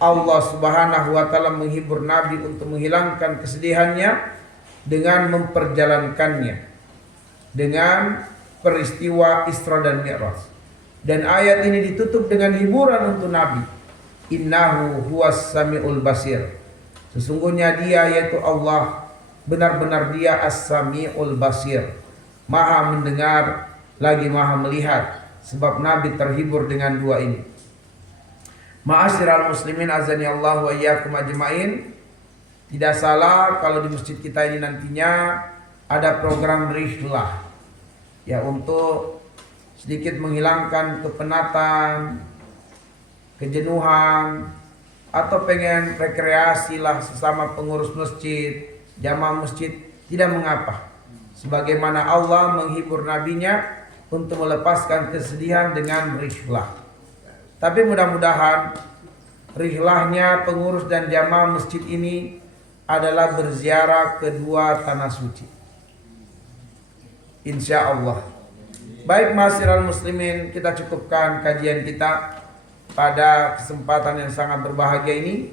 Allah Subhanahu wa taala menghibur Nabi untuk menghilangkan kesedihannya dengan memperjalankannya dengan peristiwa Isra dan Mi'raj. Dan ayat ini ditutup dengan hiburan untuk Nabi. Innahu huwas samiul basir. Sesungguhnya dia, yaitu Allah, benar-benar dia as-samiul basir, maha mendengar lagi maha melihat. Sebab Nabi terhibur dengan dua ini. Ma'asyiral muslimin, azani Allah wa iyyakum ajmain. Tidak salah kalau di masjid kita ini nantinya ada program rihlah, ya, untuk sedikit menghilangkan kepenatan, kejenuhan, atau pengen rekreasi lah sesama pengurus masjid, jamaah masjid, tidak mengapa. Sebagaimana Allah menghibur nabinya untuk melepaskan kesedihan dengan rihlah. Tapi mudah-mudahan rihlahnya pengurus dan jamaah masjid ini adalah berziarah kedua tanah suci, insya Allah. Baik ma'asyiral muslimin, kita cukupkan kajian kita pada kesempatan yang sangat berbahagia ini,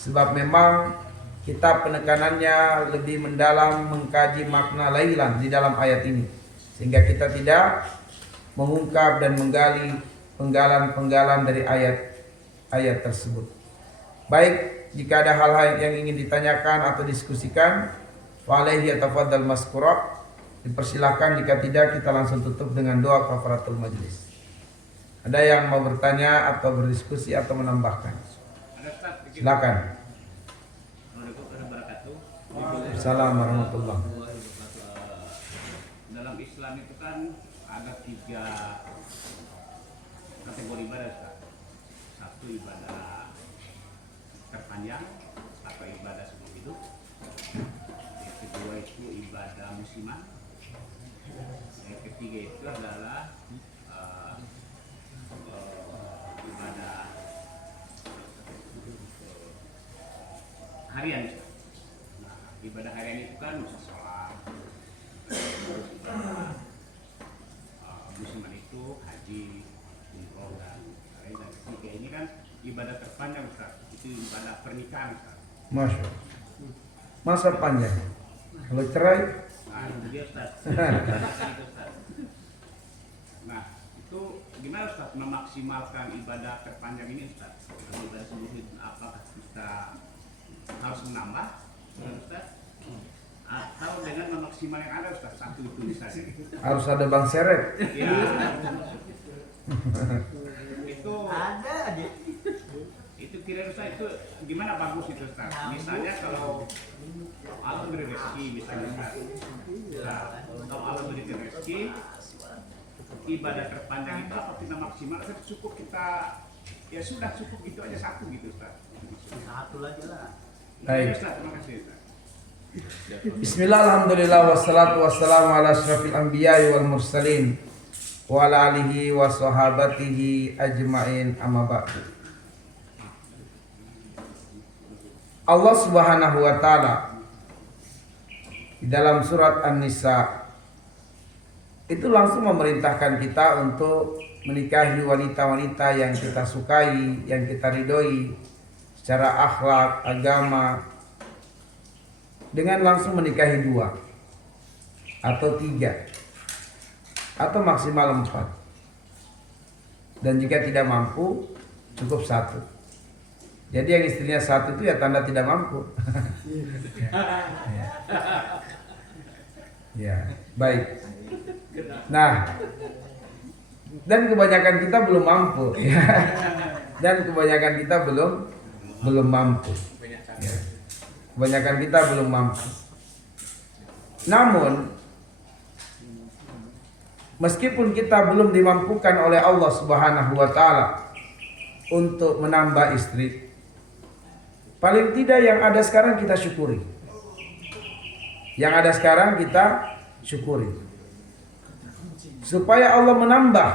sebab memang kita penekanannya lebih mendalam mengkaji makna lailan di dalam ayat ini, sehingga kita tidak mengungkap dan menggali penggalan-penggalan dari ayat-ayat tersebut. Baik, jika ada hal-hal yang ingin ditanyakan atau diskusikan, walaihi yatafaddal maskura, dipersilahkan. Jika tidak, kita langsung tutup dengan doa kafaratul majlis. Ada yang mau bertanya atau berdiskusi atau menambahkan? Silakan. Assalamualaikum warahmatullahi wabarakatuh. Dalam Islam itu kan ada 3 kategori ibadah, Ustaz. Satu ibadah terpanjang atau ibadah sebelum hidup. Yang kedua itu ibadah musiman. Yang ketiga itu adalah ibadah harian. Nah, ibadah harian itu kan bisa sholat, ibadah musiman itu haji, umroh, dan lain. Dan ketiga ini kan ibadah terpanjang, Ustaz. Itu ibadah pernikahan, Ustaz. Masya Allah. Masa panjang. Kalau cerai, Nah, itu dia, Ustaz. Nah, itu gimana, Ustaz, memaksimalkan ibadah terpanjang ini, Ustaz? Ibadah sebelum itu apakah kita harus menambah, Ustaz? Atau dengan memaksimal yang ada, Ustaz? Satu itu misalnya. harus ada bang seret. Ya, itu Ada aja. itu kira Ustaz, itu gimana bagus itu, Ustaz? Misalnya kalau Allah beri rezeki, misalnya, Ustaz. Nah, kalau Allah beri rezeki, ibadah terpanjang itu apa kita maksimal atau cukup kita, ya sudah cukup itu aja satu gitu, Ustaz? Satu aja lah. Baik. Ustaz, terima kasih, Ustaz. Bismillah, alhamdulillah, wassalatu wassalamu ala asyrafil anbiya'i wal mursalin wa ala alihi wa sahabatihi ajma'in, amma ba'du. Allah Subhanahu wa taala di dalam surat An-Nisa itu langsung memerintahkan kita untuk menikahi wanita-wanita yang kita sukai, yang kita ridhoi secara akhlak, agama, dengan langsung menikahi 2 atau 3 atau maksimal 4, dan jika tidak mampu cukup 1. Jadi yang istrinya 1 itu ya tanda tidak mampu. Ya, baik. Nah, dan kebanyakan kita belum mampu, ya. Dan kebanyakan kita belum mampu. Ya. Kebanyakan kita belum mampu. Namun, meskipun kita belum dimampukan oleh Allah Subhanahu wa taala untuk menambah istri, paling tidak yang ada sekarang kita syukuri. Yang ada sekarang kita syukuri. Supaya Allah menambah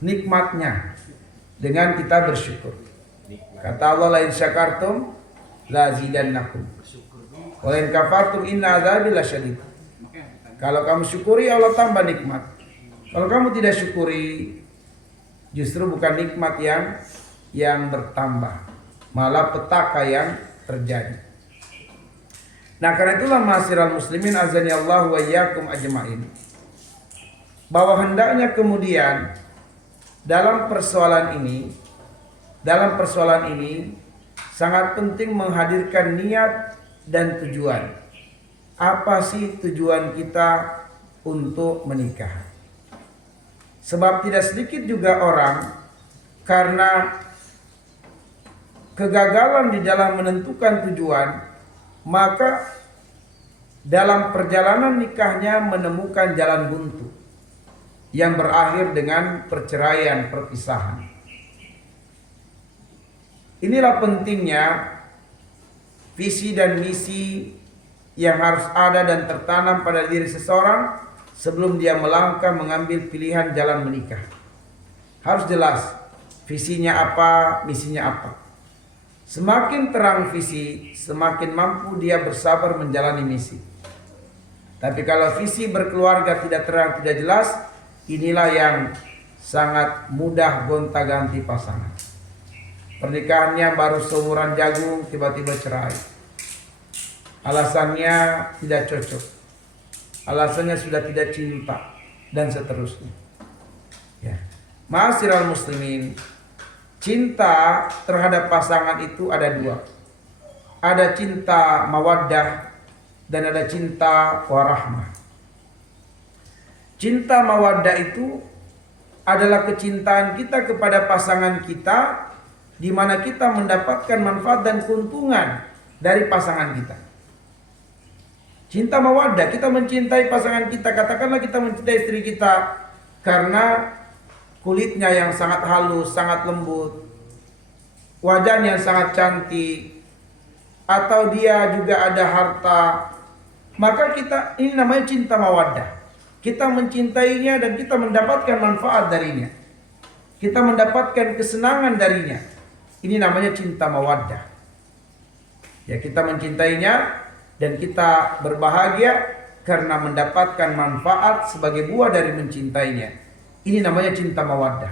nikmatnya dengan kita bersyukur. Kata Allah, la in syakartum la zidannakum wa la in kafartum inna adzabi lasyadid. Kalau kamu syukuri, Allah tambah nikmat. Kalau kamu tidak syukuri, justru bukan nikmat yang bertambah, malah petaka yang terjadi. Nah, karena itulah ma'asyiral muslimin azani Allah wa iyyakum ajmain, bahwa hendaknya kemudian dalam persoalan ini sangat penting menghadirkan niat dan tujuan. Apa sih tujuan kita untuk menikah? Sebab tidak sedikit juga orang karena kegagalan di dalam menentukan tujuan, maka dalam perjalanan nikahnya menemukan jalan buntu yang berakhir dengan perceraian, perpisahan. Inilah pentingnya visi dan misi yang harus ada dan tertanam pada diri seseorang sebelum dia melangkah mengambil pilihan jalan menikah. Harus jelas visinya apa, misinya apa. Semakin terang visi, semakin mampu dia bersabar menjalani misi. Tapi kalau visi berkeluarga tidak terang, tidak jelas, inilah yang sangat mudah gonta-ganti pasangan. Pernikahannya baru seumuran jagung, tiba-tiba cerai. alasannya tidak cocok, alasannya sudah tidak cinta, dan seterusnya. Ya. Ma'asyiral muslimin, cinta terhadap pasangan itu ada dua. Ada cinta mawaddah dan ada cinta warahmah. Cinta mawaddah itu adalah kecintaan kita kepada pasangan kita, di mana kita mendapatkan manfaat dan keuntungan dari pasangan kita. Cinta mawaddah, kita mencintai pasangan kita. Katakanlah kita mencintai istri kita karena kulitnya yang sangat halus, sangat lembut, wajahnya yang sangat cantik, atau dia juga ada harta. Maka kita, ini namanya cinta mawaddah. Kita mencintainya dan kita mendapatkan manfaat darinya. Kita mendapatkan kesenangan darinya. Ini namanya cinta mawaddah. Ya, kita mencintainya dan kita berbahagia karena mendapatkan manfaat sebagai buah dari mencintainya. Ini namanya cinta mawaddah.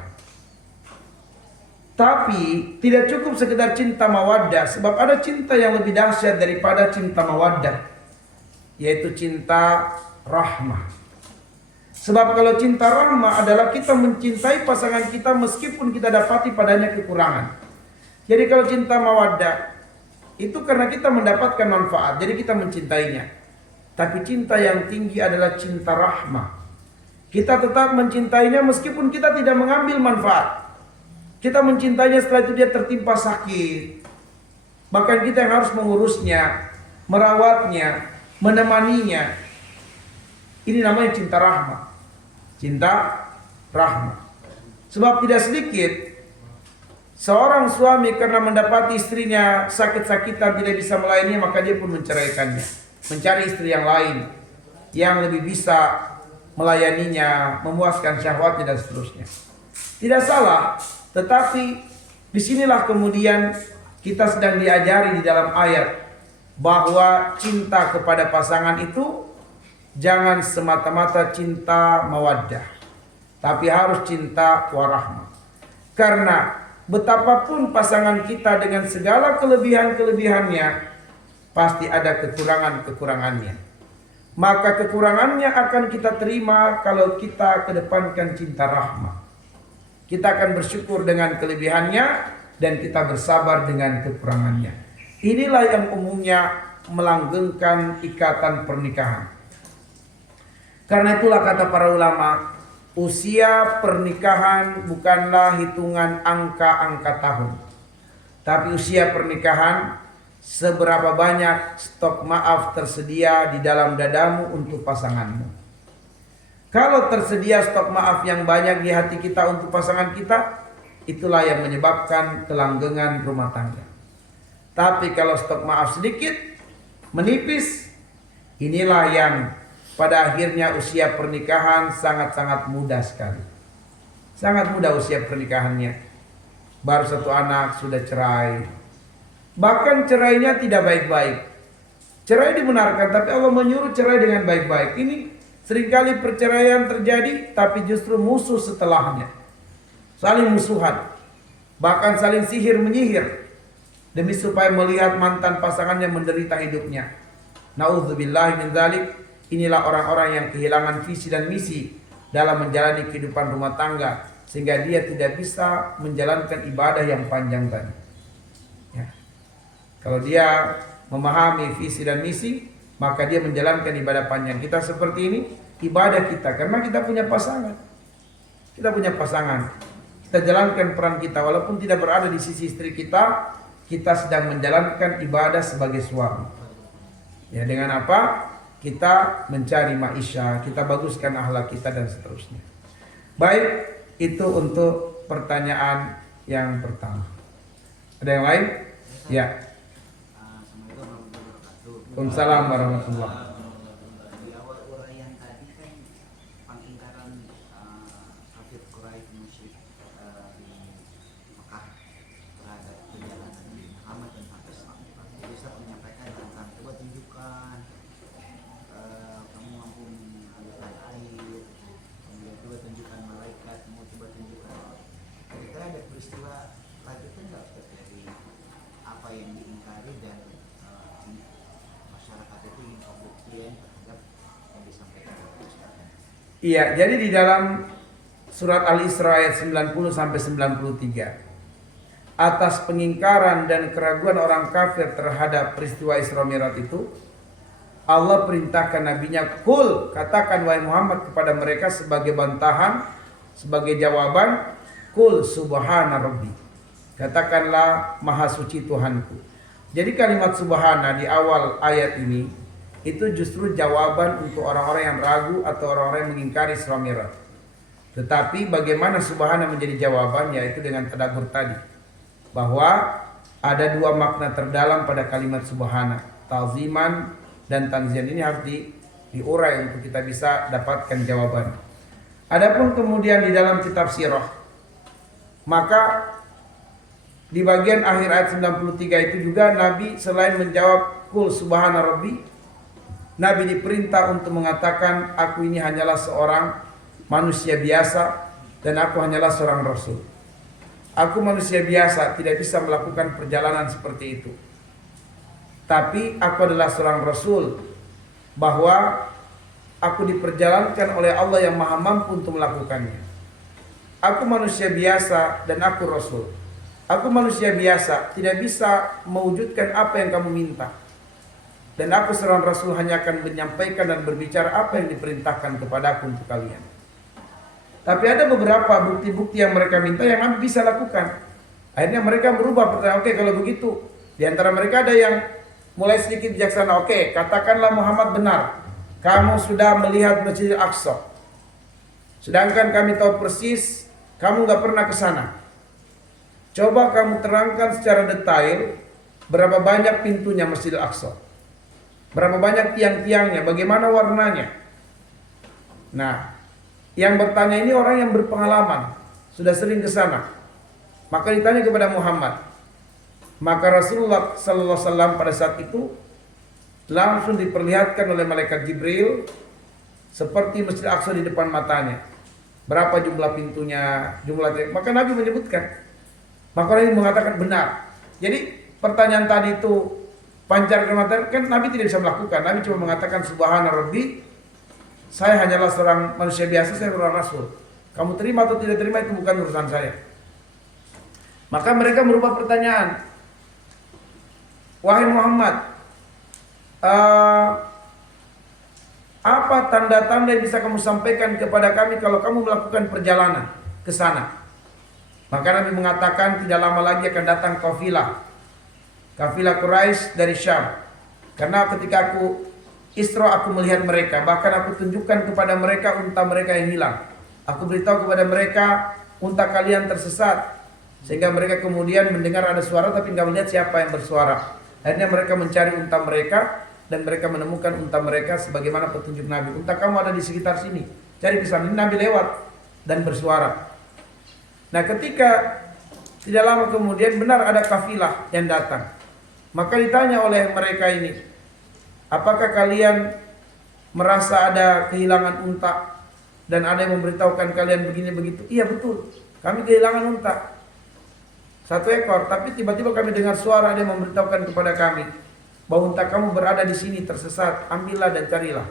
Tapi tidak cukup sekedar cinta mawaddah, sebab ada cinta yang lebih dahsyat daripada cinta mawaddah, yaitu cinta rahmah. Sebab kalau cinta rahmah adalah kita mencintai pasangan kita meskipun kita dapati padanya kekurangan. Jadi kalau cinta mawaddah itu karena kita mendapatkan manfaat, jadi kita mencintainya. Tapi cinta yang tinggi adalah cinta rahmah. Kita tetap mencintainya meskipun kita tidak mengambil manfaat. Kita mencintainya setelah itu dia tertimpa sakit. Bahkan kita yang harus mengurusnya, merawatnya, menemaninya. Ini namanya cinta rahmah. Cinta rahmah. Sebab tidak sedikit seorang suami karena mendapati istrinya sakit-sakitan tidak bisa melayaninya, maka dia pun menceraikannya, mencari istri yang lain yang lebih bisa melayaninya, memuaskan syahwatnya dan seterusnya. Tidak salah, tetapi disinilah kemudian kita sedang diajari di dalam ayat bahwa cinta kepada pasangan itu jangan semata-mata cinta mawaddah, tapi harus cinta warahmah. Karena betapapun pasangan kita dengan segala kelebihan-kelebihannya, pasti ada kekurangan-kekurangannya. Maka kekurangannya akan kita terima kalau kita kedepankan cinta rahmah. Kita akan bersyukur dengan kelebihannya dan kita bersabar dengan kekurangannya. Inilah yang umumnya melanggengkan ikatan pernikahan. Karena itulah kata para ulama, usia pernikahan bukanlah hitungan angka-angka tahun, tapi usia pernikahan seberapa banyak stok maaf tersedia di dalam dadamu untuk pasanganmu. Kalau tersedia stok maaf yang banyak di hati kita untuk pasangan kita, itulah yang menyebabkan kelanggengan rumah tangga. Tapi kalau stok maaf sedikit, menipis, inilah yang pada akhirnya usia pernikahan sangat-sangat mudah sekali. Sangat mudah usia pernikahannya. Baru satu anak sudah cerai. Bahkan cerainya tidak baik-baik. Cerai dibenarkan, tapi Allah menyuruh cerai dengan baik-baik. Ini seringkali perceraian terjadi, tapi justru musuh setelahnya. Saling musuhan. Bahkan saling sihir menyihir. Demi supaya melihat mantan pasangannya menderita hidupnya. Na'udzubillahi min dzalik. Inilah orang-orang yang kehilangan visi dan misi dalam menjalani kehidupan rumah tangga, sehingga dia tidak bisa menjalankan ibadah yang panjang tadi. Ya. Kalau dia memahami visi dan misi, maka dia menjalankan ibadah panjang. Kita seperti ini, ibadah kita, karena kita punya pasangan. Kita punya pasangan. Kita jalankan peran kita, walaupun tidak berada di sisi istri kita, kita sedang menjalankan ibadah sebagai suami. Ya, dengan apa? Kita mencari maisha, kita baguskan akhlak kita dan seterusnya. Baik, itu untuk pertanyaan yang pertama. Ada yang lain? Ya. Waalaikumsalam warahmatullahi wabarakatuh. Di awal uraian tadi kan pengingkaran kafir Quraisy musyrik di Mekah terhadap perjalanan Muhammad dan sampai Islam. Jadi Ustaz menyampaikan tentang coba tunjukkan kamu mampu mengalirkan air, kemudian coba tunjukkan malaikat, mau coba tunjukkan. Kira-kira ada peristiwa lanjutan nggak Ustaz dari apa yang diingkari dan masyarakat Iya, jadi di dalam surat Al-Isra ayat 90 sampai 93 atas pengingkaran dan keraguan orang kafir terhadap peristiwa Isra Mi'raj itu, Allah perintahkan nabinya, "Qul," katakan wahai Muhammad kepada mereka sebagai bantahan, sebagai jawaban, "Qul subhana rabbi." Katakanlah maha suci Tuhanku. Jadi kalimat subhana di awal ayat ini itu justru jawaban untuk orang-orang yang ragu atau orang-orang yang mengingkari Isra Mi'raj. Tetapi bagaimana subhana menjadi jawaban, yaitu dengan tadabbur tadi, bahwa ada dua makna terdalam pada kalimat subhana, ta'ziman dan tanzian. Ini harus diurai untuk kita bisa dapatkan jawaban. Adapun kemudian di dalam kitab sirah, maka di bagian akhir ayat 93 itu juga Nabi selain menjawab "Qul subhana rabbi", Nabi diperintah untuk mengatakan, "Aku ini hanyalah seorang manusia biasa dan aku hanyalah seorang rasul. Aku manusia biasa, tidak bisa melakukan perjalanan seperti itu. Tapi aku adalah seorang rasul, bahwa aku diperjalankan oleh Allah yang maha mampu untuk melakukannya. Aku manusia biasa dan aku rasul. Aku manusia biasa, tidak bisa mewujudkan apa yang kamu minta. Dan aku seorang rasul hanya akan menyampaikan dan berbicara apa yang diperintahkan kepadaku untuk kalian." Tapi ada beberapa bukti-bukti yang mereka minta yang Nabi bisa lakukan. Akhirnya mereka berubah pertanyaan, "Oke, kalau begitu." Di antara mereka ada yang mulai sedikit bijaksana. "Oke, katakanlah Muhammad benar. Kamu sudah melihat Masjidil Aqsa. Sedangkan kami tahu persis kamu gak pernah ke sana. Coba kamu terangkan secara detail berapa banyak pintunya Masjidil Aqsa. Berapa banyak tiang-tiangnya, bagaimana warnanya." Nah, yang bertanya ini orang yang berpengalaman, sudah sering ke sana. Maka ditanya kepada Muhammad. Maka Rasulullah sallallahu alaihi wasallam pada saat itu langsung diperlihatkan oleh malaikat Jibril seperti Masjid Aqsa di depan matanya. Berapa jumlah pintunya, maka Nabi menyebutkan. Maka orang ini mengatakan benar. Jadi pertanyaan tadi itu pancar ke mata, kan Nabi tidak bisa melakukan. Nabi cuma mengatakan subhana rabbi, saya hanyalah seorang manusia biasa, saya seorang rasul. Kamu terima atau tidak terima itu bukan urusan saya. Maka mereka merubah pertanyaan. "Wahai Muhammad, apa tanda-tanda yang bisa kamu sampaikan kepada kami kalau kamu melakukan perjalanan ke sana?" Maka Nabi mengatakan tidak lama lagi akan datang kafilah Quraisy dari Syam. Karena ketika aku Isra aku melihat mereka, bahkan aku tunjukkan kepada mereka unta mereka yang hilang. Aku beritahu kepada mereka unta kalian tersesat, sehingga mereka kemudian mendengar ada suara tapi nggak melihat siapa yang bersuara. Akhirnya mereka mencari unta mereka dan mereka menemukan unta mereka sebagaimana petunjuk Nabi. "Unta kamu ada di sekitar sini, cari ke sana." Ini Nabi lewat dan bersuara. Nah, ketika tidak lama kemudian benar ada kafilah yang datang. Maka ditanya oleh mereka ini, "Apakah kalian merasa ada kehilangan unta dan ada yang memberitahukan kalian begini begitu?" "Iya betul, kami kehilangan unta 1 ekor, tapi tiba-tiba kami dengar suara ada yang memberitahukan kepada kami bahwa unta kamu berada di sini tersesat, ambillah dan carilah."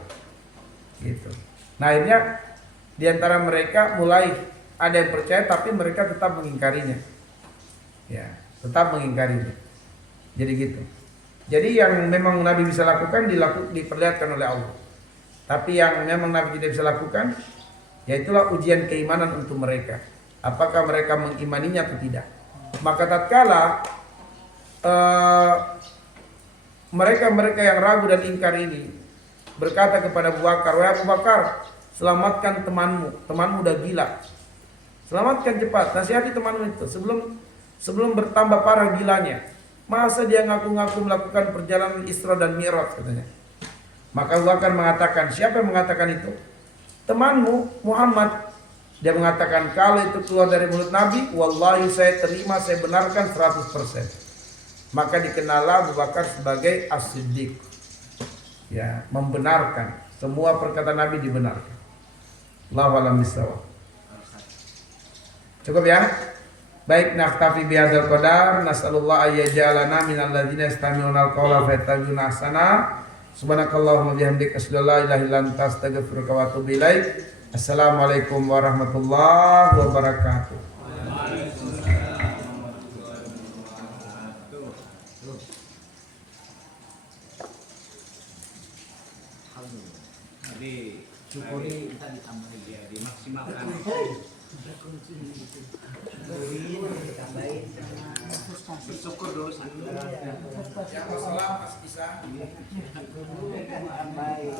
Gitu. Nah, akhirnya di antara mereka mulai ada yang percaya tapi mereka tetap mengingkarinya. Ya, tetap mengingkarinya. Jadi gitu. Jadi yang memang Nabi bisa lakukan diperlihatkan oleh Allah. Tapi yang memang Nabi tidak bisa lakukan, yaitulah ujian keimanan untuk mereka. Apakah mereka mengimaninya atau tidak. Maka tatkala mereka yang ragu dan ingkar ini berkata kepada Abu Bakar, "Wahai Abu Bakar, selamatkan temanmu udah gila. Selamatkan cepat, nasihati temanmu itu sebelum bertambah parah gilanya. Masa dia ngaku-ngaku melakukan perjalanan Isra dan Mi'raj," katanya. Maka Abu Bakar mengatakan, "Siapa yang mengatakan itu?" "Temanmu Muhammad." Dia mengatakan, "Kalau itu keluar dari mulut Nabi, wallahi saya terima, saya benarkan 100%. Maka dikenallah Abu Bakar sebagai As-Siddiq. Ya, membenarkan semua perkataan Nabi dibenarkan. Allahu a'lam bishawab. Cukup ya? Baik, naktafi bihadzal qadar. Nas'alullah ayyaj'alana minal ladzina yastami'una al-qawla fayattabi'una ahsana. Subhanakallahumma bihamdika asyhadu an la ilaha illa anta astaghfiruka wa atubu ilaik. Assalamualaikum warahmatullahi wabarakatuh. Jadi Syukuri kita ditambahin. ya dimaksimalkan. Ditambahin sama Bersyukur dulu satu. Yang masalah Mas bisa. tambahin.